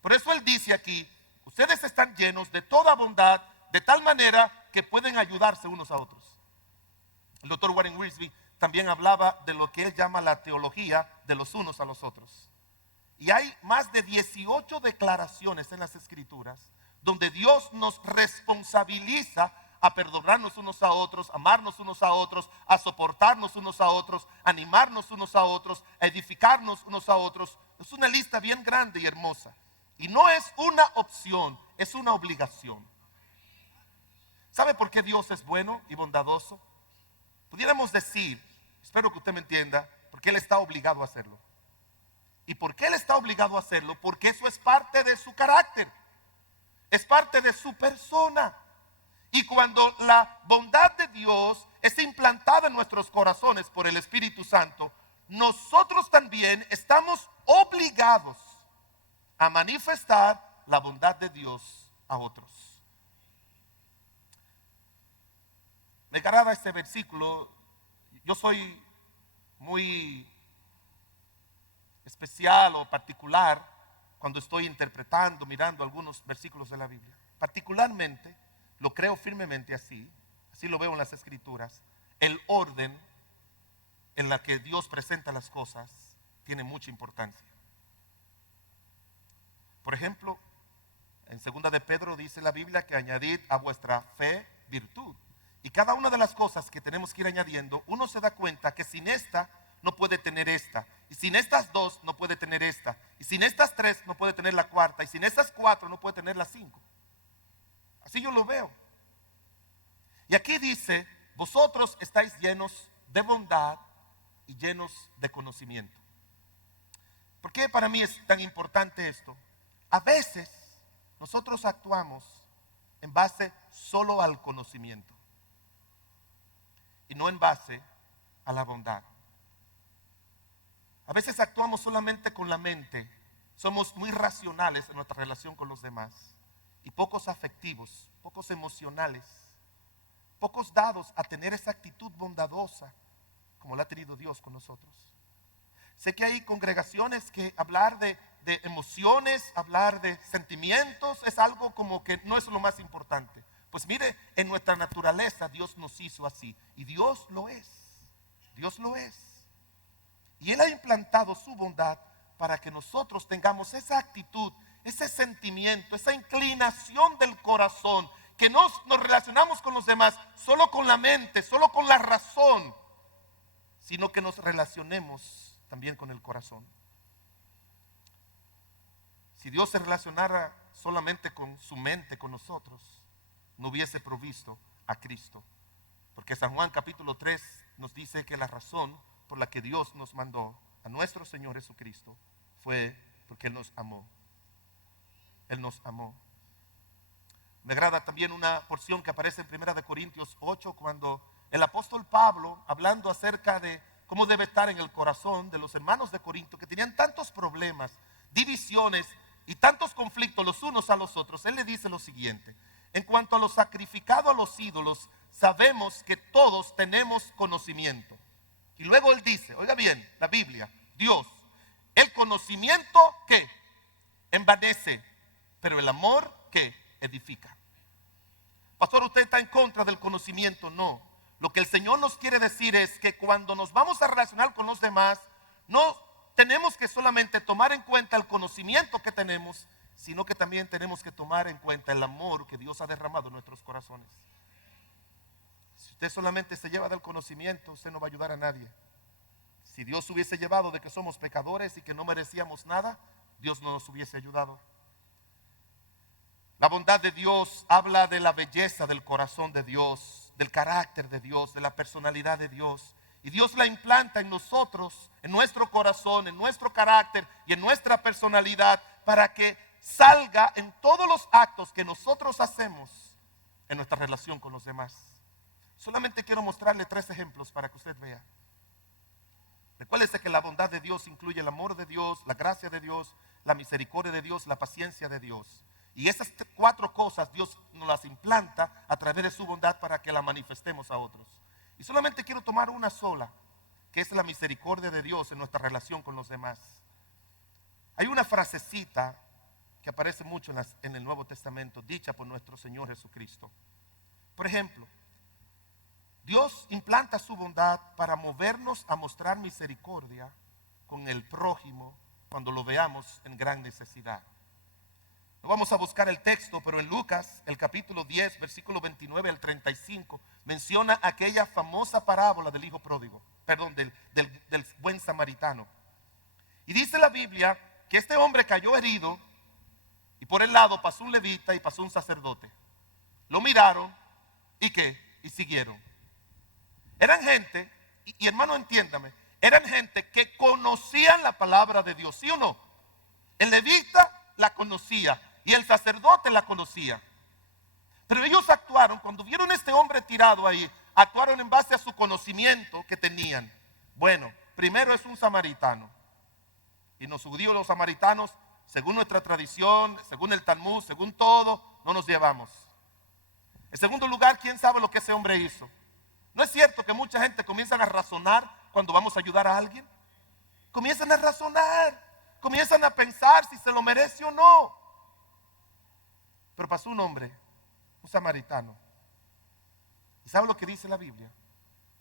Por eso Él dice aquí: ustedes están llenos de toda bondad, de tal manera que pueden ayudarse unos a otros. El doctor Warren Wiersbe también hablaba de lo que él llama la teología de los unos a los otros. Y hay más de 18 declaraciones en las Escrituras donde Dios nos responsabiliza a perdonarnos unos a otros, amarnos unos a otros, a soportarnos unos a otros, animarnos unos a otros, a edificarnos unos a otros. Es una lista bien grande y hermosa. Y no es una opción, es una obligación. ¿Sabe por qué Dios es bueno y bondadoso? pudiéramos decir, espero que usted me entienda, porque Él está obligado a hacerlo. ¿Y por qué Él está obligado a hacerlo? Porque eso es parte de su carácter, es parte de su persona. Y cuando la bondad de Dios es implantada en nuestros corazones por el Espíritu Santo, nosotros también estamos obligados a manifestar la bondad de Dios a otros. Me agrada este versículo. Yo soy muy especial o particular cuando estoy interpretando, mirando algunos versículos de la Biblia. Particularmente, lo creo firmemente así lo veo en las Escrituras. El orden en la que Dios presenta las cosas tiene mucha importancia. Por ejemplo, en 2 de Pedro dice la Biblia que añadid a vuestra fe virtud. Y cada una de las cosas que tenemos que ir añadiendo, uno se da cuenta que sin esta no puede tener esta, y sin estas dos no puede tener esta, y sin estas tres no puede tener la cuarta, y sin estas cuatro no puede tener las cinco. Así yo lo veo. Y aquí dice, vosotros estáis llenos de bondad y llenos de conocimiento. ¿Por qué para mí es tan importante esto? A veces nosotros actuamos en base solo al conocimiento y no en base a la bondad. A veces actuamos solamente con la mente, somos muy racionales en nuestra relación con los demás y pocos afectivos, pocos emocionales, pocos dados a tener esa actitud bondadosa como la ha tenido Dios con nosotros. Sé que hay congregaciones que hablar de emociones, hablar de sentimientos es algo como que no es lo más importante. Pues mire, en nuestra naturaleza Dios nos hizo así y Dios lo es. Dios lo es. Y Él ha implantado su bondad para que nosotros tengamos esa actitud, ese sentimiento, esa inclinación del corazón, que nos relacionamos con los demás solo con la mente, solo con la razón, sino que nos relacionemos también con el corazón. Si Dios se relacionara solamente con su mente, con nosotros, no hubiese provisto a Cristo. Porque San Juan capítulo 3 nos dice que la razón por la que Dios nos mandó a nuestro Señor Jesucristo fue porque Él nos amó. Él nos amó. Me agrada también una porción que aparece en 1 Corintios 8, cuando el apóstol Pablo, hablando acerca de cómo debe estar en el corazón de los hermanos de Corinto, que tenían tantos problemas, divisiones y tantos conflictos los unos a los otros, él le dice lo siguiente: en cuanto a lo sacrificado a los ídolos, sabemos que todos tenemos conocimiento. Y luego él dice, oiga bien, la Biblia, Dios, el conocimiento que envanece, pero el amor que edifica. Pastor, ¿usted está en contra del conocimiento? No. Lo que el Señor nos quiere decir es que cuando nos vamos a relacionar con los demás, no tenemos que solamente tomar en cuenta el conocimiento que tenemos, sino que también tenemos que tomar en cuenta el amor que Dios ha derramado en nuestros corazones. Si usted solamente se lleva del conocimiento, usted no va a ayudar a nadie. Si Dios hubiese llevado de que somos pecadores y que no merecíamos nada, Dios no nos hubiese ayudado. La bondad de Dios habla de la belleza del corazón de Dios, del carácter de Dios, de la personalidad de Dios. Y Dios la implanta en nosotros, en nuestro corazón, en nuestro carácter y en nuestra personalidad, para que salga en todos los actos que nosotros hacemos en nuestra relación con los demás. Solamente quiero mostrarle 3 ejemplos para que usted vea. Recuérdese que la bondad de Dios incluye el amor de Dios, la gracia de Dios, la misericordia de Dios, la paciencia de Dios. Y esas 4 cosas Dios nos las implanta a través de su bondad para que la manifestemos a otros. Y solamente quiero tomar una sola, que es la misericordia de Dios en nuestra relación con los demás. Hay una frasecita que aparece mucho en el Nuevo Testamento, dicha por nuestro Señor Jesucristo. Por ejemplo, Dios implanta su bondad para movernos a mostrar misericordia con el prójimo cuando lo veamos en gran necesidad. No vamos a buscar el texto, pero en Lucas, el capítulo 10, versículo 29 al 35, menciona aquella famosa parábola del hijo pródigo, del buen samaritano. Y dice la Biblia que este hombre cayó herido y por el lado pasó un levita y pasó un sacerdote. Lo miraron y ¿qué? Y siguieron. Eran gente, y hermano entiéndame, eran gente que conocían la palabra de Dios, ¿sí o no? El levita la conocía y el sacerdote la conocía. Pero ellos actuaron, cuando vieron a este hombre tirado ahí, actuaron en base a su conocimiento que tenían. Bueno, primero es un samaritano. Y los judíos, los samaritanos, según nuestra tradición, según el Talmud, según todo, no nos llevamos. En segundo lugar, ¿quién sabe lo que ese hombre hizo? ¿No es cierto que mucha gente comienza a razonar cuando vamos a ayudar a alguien? Comienzan a razonar, comienzan a pensar si se lo merece o no. Pero pasó un hombre, un samaritano. ¿Y sabe lo que dice la Biblia?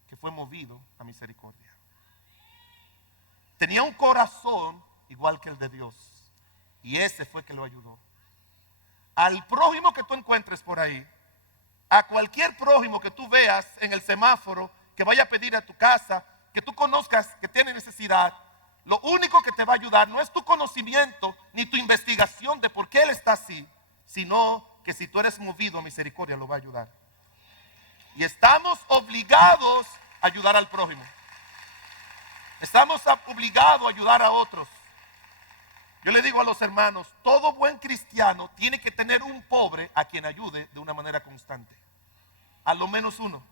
Que fue movido a misericordia. Tenía un corazón igual que el de Dios. Y ese fue que lo ayudó. Al prójimo que tú encuentres por ahí, a cualquier prójimo que tú veas en el semáforo, que vaya a pedir a tu casa, que tú conozcas que tiene necesidad, lo único que te va a ayudar no es tu conocimiento ni tu investigación de por qué él está así, sino que si tú eres movido a misericordia lo va a ayudar. Y estamos obligados a ayudar al prójimo. Estamos obligados a ayudar a otros. Yo le digo a los hermanos, todo buen cristiano tiene que tener un pobre a quien ayude de una manera constante. A lo menos uno.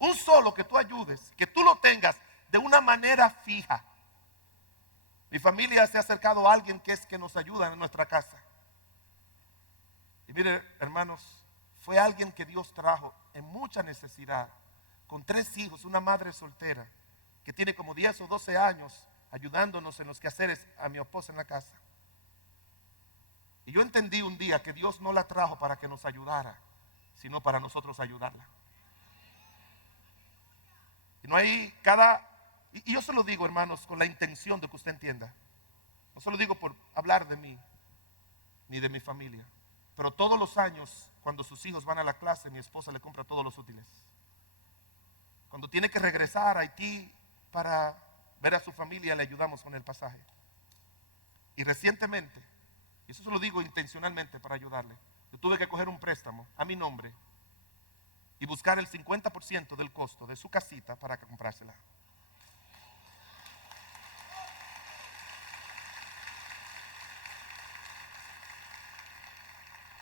Un solo que tú ayudes, que tú lo tengas de una manera fija. Mi familia se ha acercado a alguien que nos ayuda en nuestra casa. Y mire, hermanos, fue alguien que Dios trajo en mucha necesidad, con 3 hijos, una madre soltera, que tiene como 10 o 12 años, ayudándonos en los quehaceres a mi esposa en la casa. Y yo entendí un día que Dios no la trajo para que nos ayudara, sino para nosotros ayudarla. Y no hay y yo se lo digo, hermanos, con la intención de que usted entienda. No se lo digo por hablar de mí, ni de mi familia. Pero todos los años, cuando sus hijos van a la clase, mi esposa le compra todos los útiles. Cuando tiene que regresar a Haití para ver a su familia, le ayudamos con el pasaje. Y recientemente, y eso se lo digo intencionalmente para ayudarle, yo tuve que coger un préstamo a mi nombre y buscar el 50% del costo de su casita para comprársela.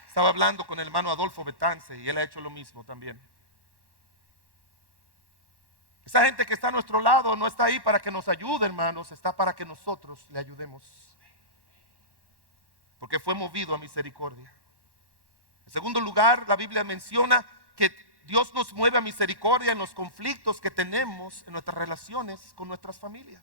Estaba hablando con el hermano Adolfo Betance y él ha hecho lo mismo también. Esa gente que está a nuestro lado no está ahí para que nos ayude, hermanos, está para que nosotros le ayudemos. Porque fue movido a misericordia. En segundo lugar, la Biblia menciona que Dios nos mueve a misericordia en los conflictos que tenemos en nuestras relaciones con nuestras familias.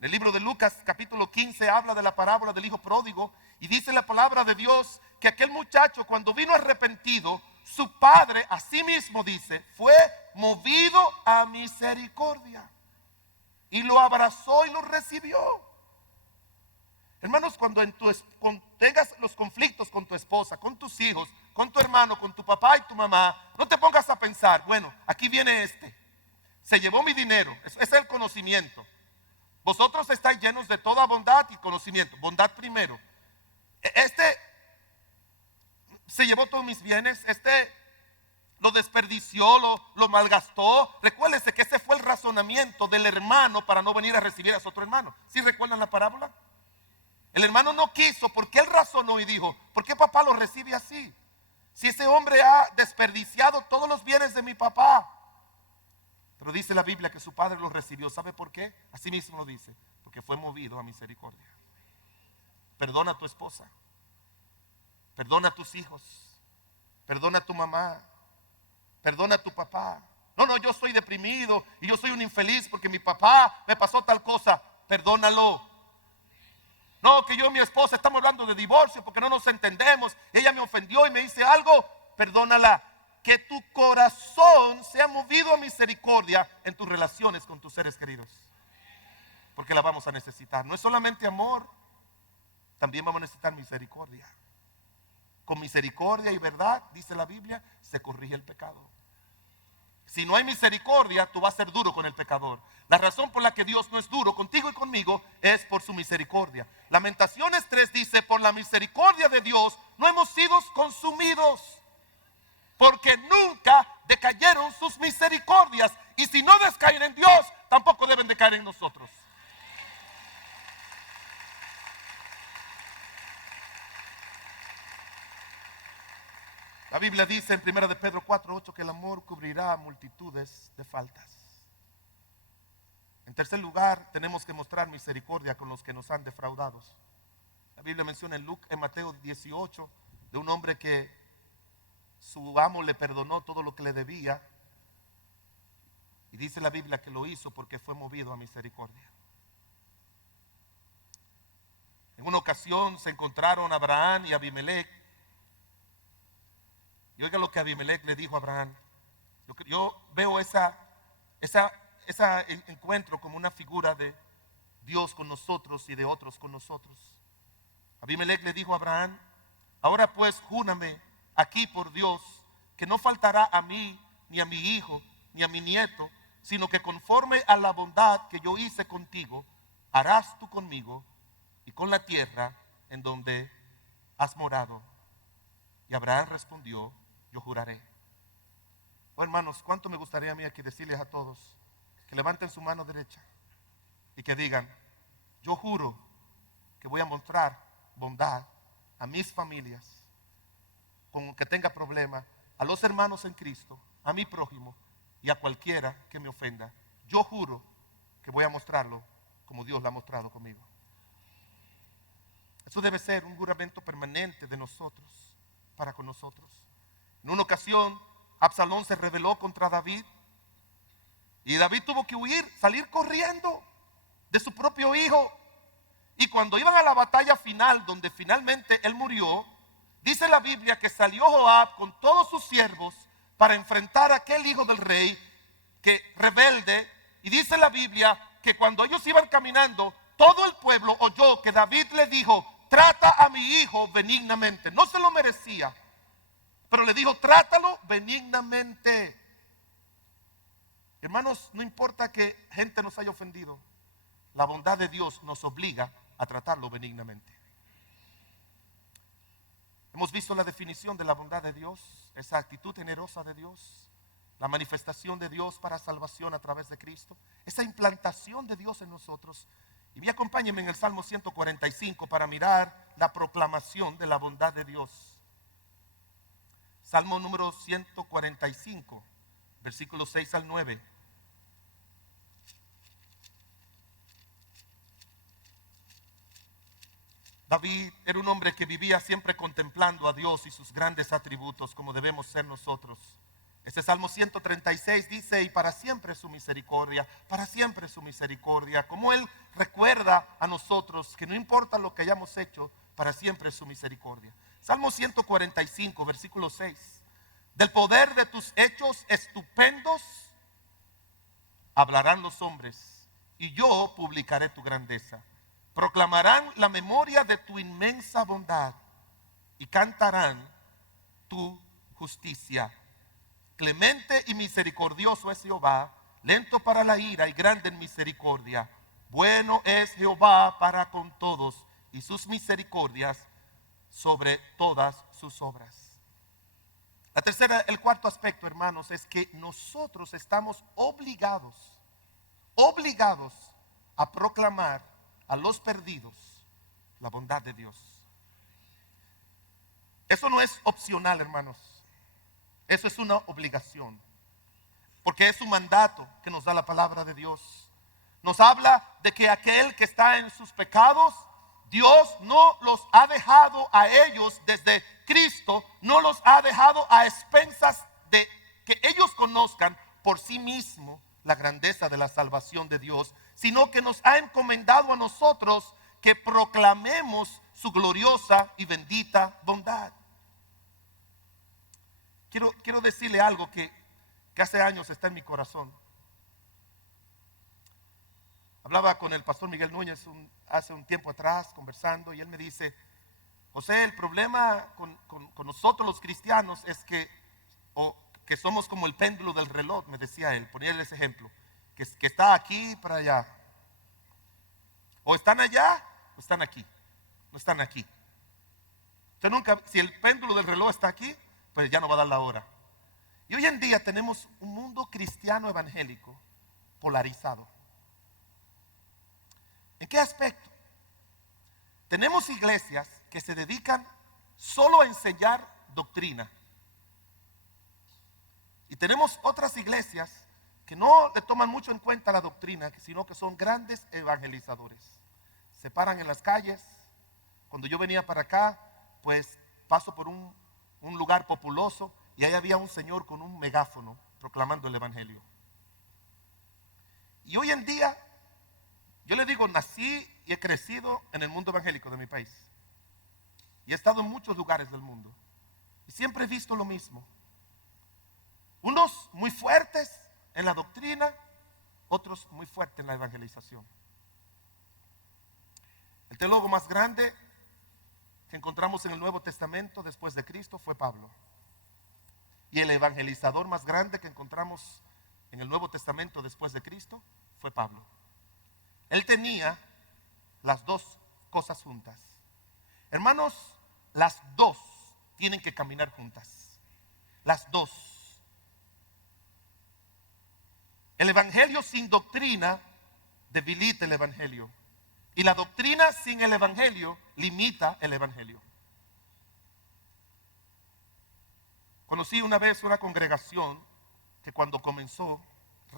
En el libro de Lucas, capítulo 15, habla de la parábola del hijo pródigo y dice la palabra de Dios que aquel muchacho, cuando vino arrepentido, su padre, así mismo dice, fue movido a misericordia y lo abrazó y lo recibió. Hermanos, cuando tengas los conflictos con tu esposa, con tus hijos, con tu hermano, con tu papá y tu mamá, no te pongas a pensar, bueno, aquí viene se llevó mi dinero, ese es el conocimiento. Vosotros estáis llenos de toda bondad y conocimiento, bondad primero. Se llevó todos mis bienes, lo desperdició, lo malgastó. Recuérdense que ese fue el razonamiento del hermano para no venir a recibir a su otro hermano. ¿Sí recuerdan la parábola? El hermano no quiso porque él razonó y dijo, ¿por qué papá lo recibe así? Si ese hombre ha desperdiciado todos los bienes de mi papá. Pero dice la Biblia que su padre lo recibió. ¿Sabe por qué? Así mismo lo dice, porque fue movido a misericordia. Perdona a tu esposa. Perdona a tus hijos. Perdona a tu mamá. Perdona a tu papá. No, yo soy deprimido y yo soy un infeliz porque mi papá me pasó tal cosa. Perdónalo. No, que yo y mi esposa estamos hablando de divorcio porque no nos entendemos. Ella me ofendió y me dice algo. Perdónala. Que tu corazón sea movido a misericordia en tus relaciones con tus seres queridos. Porque la vamos a necesitar. No es solamente amor, también vamos a necesitar misericordia. Con misericordia y verdad, dice la Biblia, se corrige el pecado. Si no hay misericordia, tú vas a ser duro con el pecador. La razón por la que Dios no es duro contigo y conmigo es por su misericordia. Lamentaciones 3 dice, por la misericordia de Dios no hemos sido consumidos. porque nunca decayeron sus misericordias. Y si no descaen en Dios, tampoco deben de caer en nosotros. La Biblia dice en 1 de Pedro 4:8 que el amor cubrirá multitudes de faltas. En tercer lugar, tenemos que mostrar misericordia con los que nos han defraudado. La Biblia menciona en Mateo 18 de un hombre que su amo le perdonó todo lo que le debía. Y dice la Biblia que lo hizo porque fue movido a misericordia. En una ocasión se encontraron Abraham y Abimelech. Y oiga lo que Abimelech le dijo a Abraham. Yo veo ese encuentro como una figura de Dios con nosotros y de otros con nosotros. Abimelech le dijo a Abraham: ahora pues júrame aquí por Dios que no faltará a mí, ni a mi hijo, ni a mi nieto, sino que conforme a la bondad que yo hice contigo, harás tú conmigo y con la tierra en donde has morado. Y Abraham respondió: yo juraré. Oh, hermanos, cuánto me gustaría a mí aquí decirles a todos que levanten su mano derecha y que digan: yo juro que voy a mostrar bondad a mis familias, con que tenga problema, a los hermanos en Cristo, a mi prójimo y a cualquiera que me ofenda. Yo juro que voy a mostrarlo como Dios lo ha mostrado conmigo. Eso debe ser un juramento permanente de nosotros para con nosotros. En una ocasión, Absalón se rebeló contra David y David tuvo que huir, salir corriendo de su propio hijo. Y cuando iban a la batalla final, donde finalmente él murió, dice la Biblia que salió Joab con todos sus siervos para enfrentar a aquel hijo del rey que rebelde. Y dice la Biblia que cuando ellos iban caminando, todo el pueblo oyó que David le dijo: trata a mi hijo benignamente. No se lo merecía, pero le dijo: trátalo benignamente. Hermanos, no importa que gente nos haya ofendido, la bondad de Dios nos obliga a tratarlo benignamente. Hemos visto la definición de la bondad de Dios, esa actitud generosa de Dios, la manifestación de Dios para salvación a través de Cristo, esa implantación de Dios en nosotros. Y acompáñenme en el Salmo 145 para mirar la proclamación de la bondad de Dios. Salmo número 145, versículos 6 al 9. David era un hombre que vivía siempre contemplando a Dios y sus grandes atributos, como debemos ser nosotros. Este Salmo 136 dice: y para siempre su misericordia, para siempre su misericordia. Como Él recuerda a nosotros que no importa lo que hayamos hecho, para siempre su misericordia. Salmo 145, versículo 6. Del poder de tus hechos estupendos hablarán los hombres, y yo publicaré tu grandeza. Proclamarán la memoria de tu inmensa bondad y cantarán tu justicia. Clemente y misericordioso es Jehová, lento para la ira y grande en misericordia. Bueno es Jehová para con todos, y sus misericordias sobre todas sus obras. El cuarto aspecto, hermanos, es que nosotros estamos obligados a proclamar a los perdidos la bondad de Dios. Eso no es opcional, hermanos. Eso es una obligación, porque es un mandato que nos da la palabra de Dios. Nos habla de que aquel que está en sus pecados, Dios no los ha dejado a ellos desde Cristo, no los ha dejado a expensas de que ellos conozcan por sí mismos la grandeza de la salvación de Dios, sino que nos ha encomendado a nosotros que proclamemos su gloriosa y bendita bondad. Quiero decirle algo que hace años está en mi corazón. Hablaba con el pastor Miguel Núñez hace un tiempo atrás, conversando, y él me dice: José, el problema con nosotros los cristianos es que somos como el péndulo del reloj, me decía él, ponía ese ejemplo, que está aquí para allá. O están allá o están aquí. No están aquí. Usted nunca, si el péndulo del reloj está aquí, pues ya no va a dar la hora. Y hoy en día tenemos un mundo cristiano evangélico polarizado. ¿En qué aspecto? Tenemos iglesias que se dedican solo a enseñar doctrina. Y tenemos otras iglesias que no le toman mucho en cuenta la doctrina, sino que son grandes evangelizadores. Se paran en las calles. Cuando yo venía para acá, pues paso por un lugar populoso y ahí había un señor con un megáfono proclamando el evangelio. Y hoy en día, yo le digo, nací y he crecido en el mundo evangélico de mi país. Y he estado en muchos lugares del mundo. Y siempre he visto lo mismo. Unos muy fuertes en la doctrina, otros muy fuertes en la evangelización. El teólogo más grande que encontramos en el Nuevo Testamento después de Cristo fue Pablo. Y el evangelizador más grande que encontramos en el Nuevo Testamento después de Cristo fue Pablo. Él tenía las dos cosas juntas. Hermanos, las dos tienen que caminar juntas. Las dos. El evangelio sin doctrina debilita el evangelio. Y la doctrina sin el evangelio limita el evangelio. Conocí una vez una congregación que cuando comenzó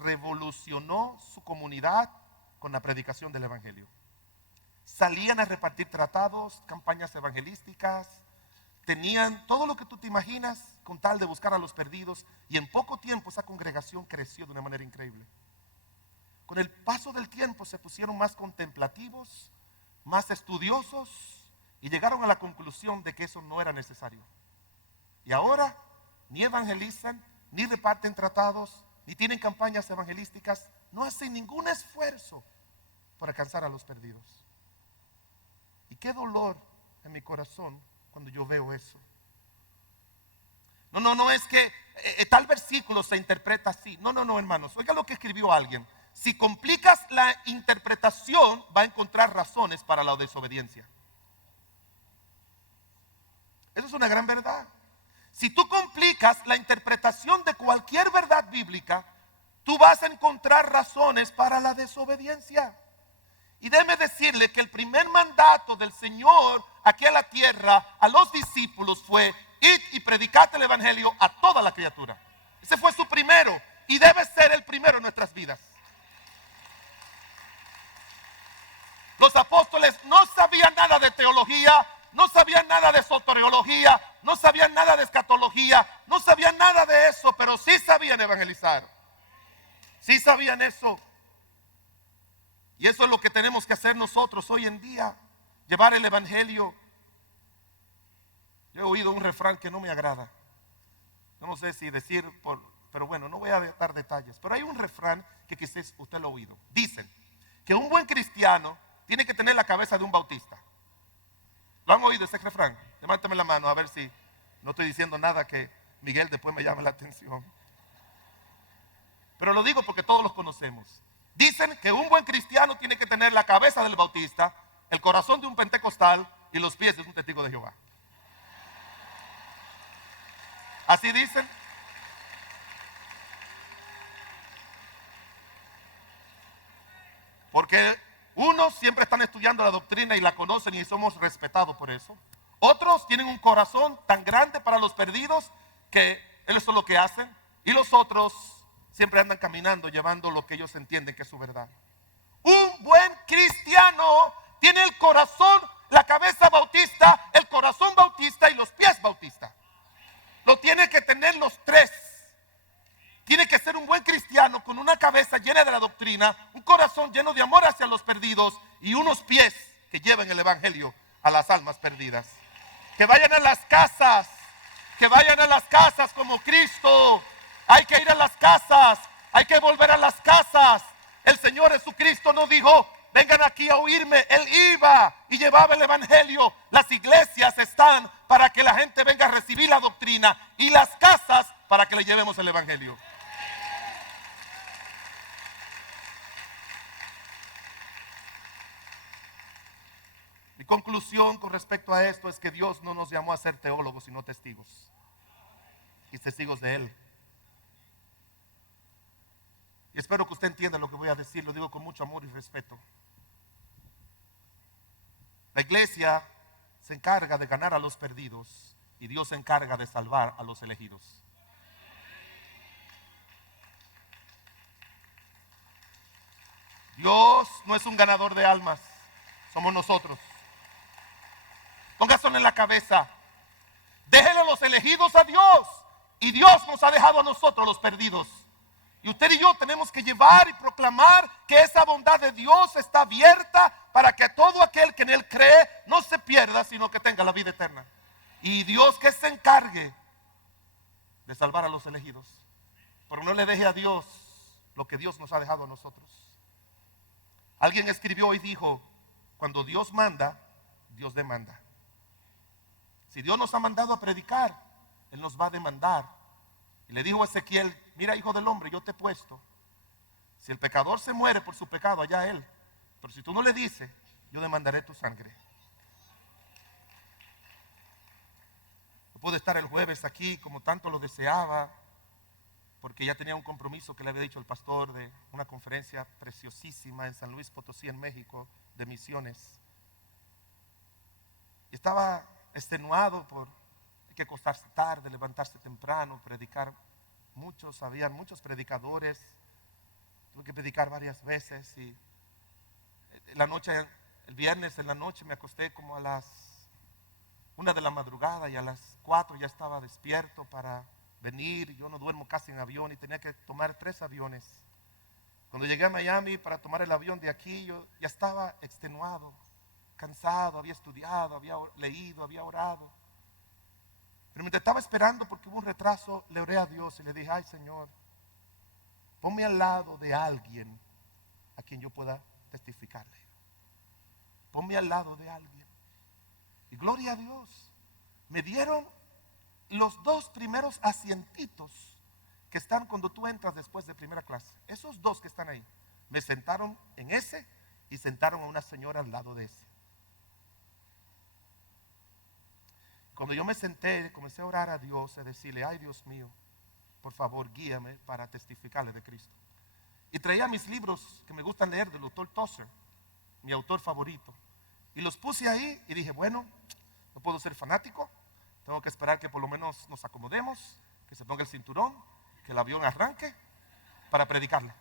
revolucionó su comunidad con la predicación del evangelio. Salían a repartir tratados, campañas evangelísticas, tenían todo lo que tú te imaginas con tal de buscar a los perdidos, y en poco tiempo esa congregación creció de una manera increíble. Con el paso del tiempo se pusieron más contemplativos, más estudiosos, y llegaron a la conclusión de que eso no era necesario. Y ahora ni evangelizan, ni reparten tratados, ni tienen campañas evangelísticas, no hacen ningún esfuerzo por alcanzar a los perdidos. Y qué dolor en mi corazón cuando yo veo eso. No es que tal versículo se interpreta así. No, hermanos, oiga lo que escribió alguien. Si complicas la interpretación, va a encontrar razones para la desobediencia. Eso es una gran verdad. Si tú complicas la interpretación de cualquier verdad bíblica, tú vas a encontrar razones para la desobediencia. Y déjeme decirle que el primer mandato del Señor aquí a la tierra a los discípulos fue: id y predicad el evangelio a toda la criatura. Ese fue su primero y debe ser el primero en nuestras vidas. Los apóstoles no sabían nada de teología, no sabían nada de soteriología, no sabían nada de escatología, no sabían nada de eso, pero sí sabían evangelizar. Sí sabían eso. Y eso es lo que tenemos que hacer nosotros hoy en día, llevar el evangelio. Yo he oído un refrán que no me agrada. Yo no sé si decir, pero bueno, no voy a dar detalles. Pero hay un refrán que quizás usted lo ha oído. Dicen que un buen cristiano tiene que tener la cabeza de un bautista. ¿Lo han oído ese refrán? Levántame la mano a ver si no estoy diciendo nada que Miguel después me llame la atención. Pero lo digo porque todos los conocemos. Dicen que un buen cristiano tiene que tener la cabeza del bautista, el corazón de un pentecostal y los pies de un testigo de Jehová. Así dicen. Porque unos siempre están estudiando la doctrina y la conocen y somos respetados por eso. Otros tienen un corazón tan grande para los perdidos que eso es lo que hacen. Y los otros siempre andan caminando llevando lo que ellos entienden que es su verdad. Un buen cristiano tiene el corazón, la cabeza bautista, el corazón bautista y los pies bautista. Lo tiene que tener los tres. Tiene que ser un buen cristiano con una cabeza llena de la doctrina, un corazón lleno de amor hacia los perdidos y unos pies que lleven el evangelio a las almas perdidas. Que vayan a las casas, como Cristo. Hay que ir a las casas, hay que volver a las casas. El Señor Jesucristo no dijo: vengan aquí a oírme. Él iba y llevaba el evangelio. Las iglesias están para que la gente venga a recibir la doctrina y las casas para que le llevemos el evangelio. Mi conclusión con respecto a esto es que Dios no nos llamó a ser teólogos, sino testigos. Y testigos de Él. Y espero que usted entienda lo que voy a decir, lo digo con mucho amor y respeto. La iglesia se encarga de ganar a los perdidos y Dios se encarga de salvar a los elegidos. Dios no es un ganador de almas, somos nosotros. Póngaselo en la cabeza. Déjenle los elegidos a Dios y Dios nos ha dejado a nosotros los perdidos. Y usted y yo tenemos que llevar y proclamar que esa bondad de Dios está abierta para que todo aquel que en Él cree no se pierda, sino que tenga la vida eterna. Y Dios que se encargue de salvar a los elegidos. Pero no le deje a Dios lo que Dios nos ha dejado a nosotros. Alguien escribió y dijo, cuando Dios manda, Dios demanda. Si Dios nos ha mandado a predicar, Él nos va a demandar. Y le dijo a Ezequiel, mira, hijo del hombre, yo te he puesto. Si el pecador se muere por su pecado, allá él. Pero si tú no le dices, yo demandaré tu sangre. No pude estar el jueves aquí como tanto lo deseaba, porque ya tenía un compromiso que le había dicho el pastor de una conferencia preciosísima en San Luis Potosí, en México, de misiones. Y estaba extenuado por que acostarse tarde, levantarse temprano, predicar. Habían muchos predicadores. Tuve que predicar varias veces y el viernes en la noche me acosté como a las 1 de la madrugada y a las 4 ya estaba despierto para venir. Yo no duermo casi en avión y tenía que tomar 3 aviones. Cuando llegué a Miami para tomar el avión de aquí, yo ya estaba extenuado, cansado, había estudiado, había leído, había orado. Pero mientras estaba esperando, porque hubo un retraso, le oré a Dios y le dije, ay Señor, ponme al lado de alguien a quien yo pueda testificarle. Ponme al lado de alguien. Y gloria a Dios, me dieron los 2 primeros asientitos que están cuando tú entras después de primera clase. Esos 2 que están ahí, me sentaron en ese y sentaron a una señora al lado de ese. Cuando yo me senté, comencé a orar a Dios, a decirle, ay Dios mío, por favor guíame para testificarle de Cristo. Y traía mis libros que me gustan leer del doctor Tozer, mi autor favorito. Y los puse ahí y dije, bueno, no puedo ser fanático, tengo que esperar que por lo menos nos acomodemos, que se ponga el cinturón, que el avión arranque para predicarle.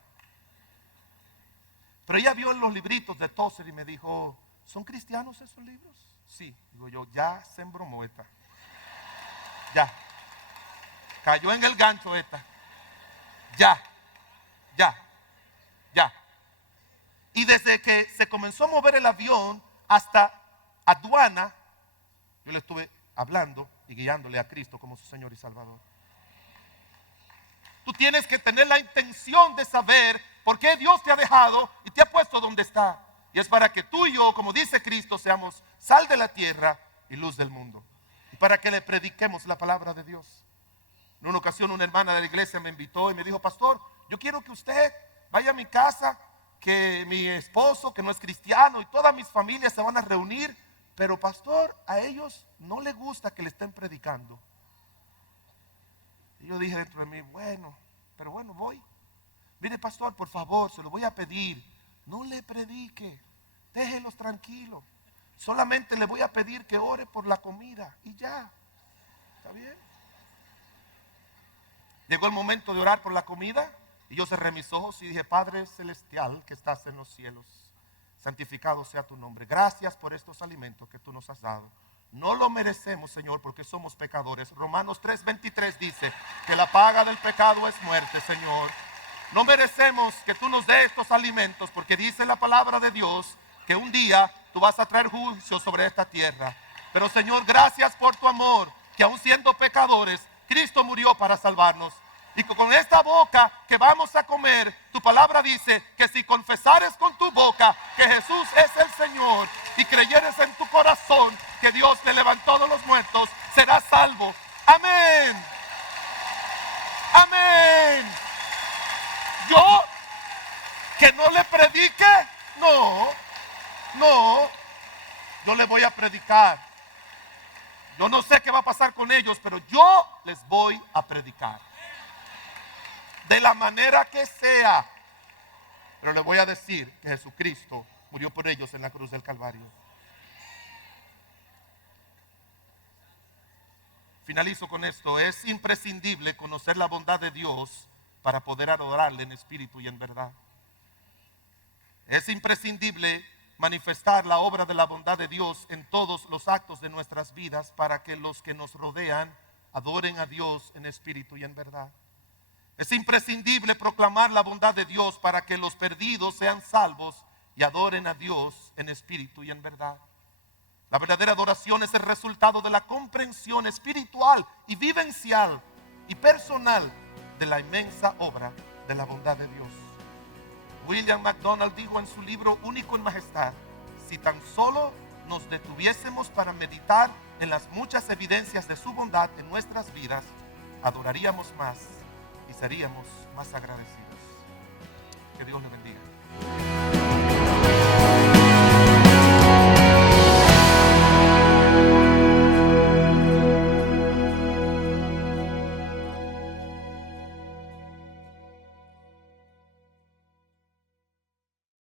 Pero ella vio en los libritos de Tozer y me dijo, ¿son cristianos esos libros? Sí, digo yo, ya se embromó esta. Ya. Cayó en el gancho esta. Ya. Y desde que se comenzó a mover el avión hasta aduana, yo le estuve hablando y guiándole a Cristo como su Señor y Salvador. Tú tienes que tener la intención de saber por qué Dios te ha dejado y te ha puesto donde está. Y es para que tú y yo, como dice Cristo, seamos sal de la tierra y luz del mundo. Y para que le prediquemos la palabra de Dios. En una ocasión una hermana de la iglesia me invitó y me dijo, pastor, yo quiero que usted vaya a mi casa, que mi esposo, que no es cristiano, y todas mis familias se van a reunir. Pero pastor, a ellos no les gusta que le estén predicando. Y yo dije dentro de mí, bueno, voy. Mire pastor, por favor, se lo voy a pedir. No le predique, déjelos tranquilos. Solamente le voy a pedir que ore por la comida y ya. ¿Está bien? Llegó el momento de orar por la comida y yo cerré mis ojos y dije, Padre celestial que estás en los cielos, santificado sea tu nombre. Gracias por estos alimentos que tú nos has dado. No lo merecemos, Señor, porque somos pecadores. Romanos 3:23 dice que la paga del pecado es muerte, Señor. No merecemos que tú nos des estos alimentos, porque dice la palabra de Dios que un día tú vas a traer juicio sobre esta tierra. Pero Señor, gracias por tu amor, que aun siendo pecadores, Cristo murió para salvarnos. Y con esta boca que vamos a comer, tu palabra dice que si confesares con tu boca que Jesús es el Señor y creyeres en tu corazón que Dios le levantó de los muertos, serás salvo. Amén. Amén. Yo que no le predique, no, yo le voy a predicar. Yo no sé qué va a pasar con ellos, pero yo les voy a predicar. De la manera que sea, Pero le voy a decir que Jesucristo murió por ellos en la cruz del Calvario. Finalizo con esto. Es imprescindible conocer la bondad de Dios para poder adorarle en espíritu y en verdad. Es imprescindible manifestar la obra de la bondad de Dios en todos los actos de nuestras vidas para que los que nos rodean adoren a Dios en espíritu y en verdad. Es imprescindible proclamar la bondad de Dios para que los perdidos sean salvos y adoren a Dios en espíritu y en verdad. La verdadera adoración es el resultado de la comprensión espiritual y vivencial y personal de la inmensa obra de la bondad de Dios. William MacDonald dijo en su libro Único en Majestad: si tan solo nos detuviésemos para meditar en las muchas evidencias de su bondad en nuestras vidas, adoraríamos más y seríamos más agradecidos. Que Dios le bendiga.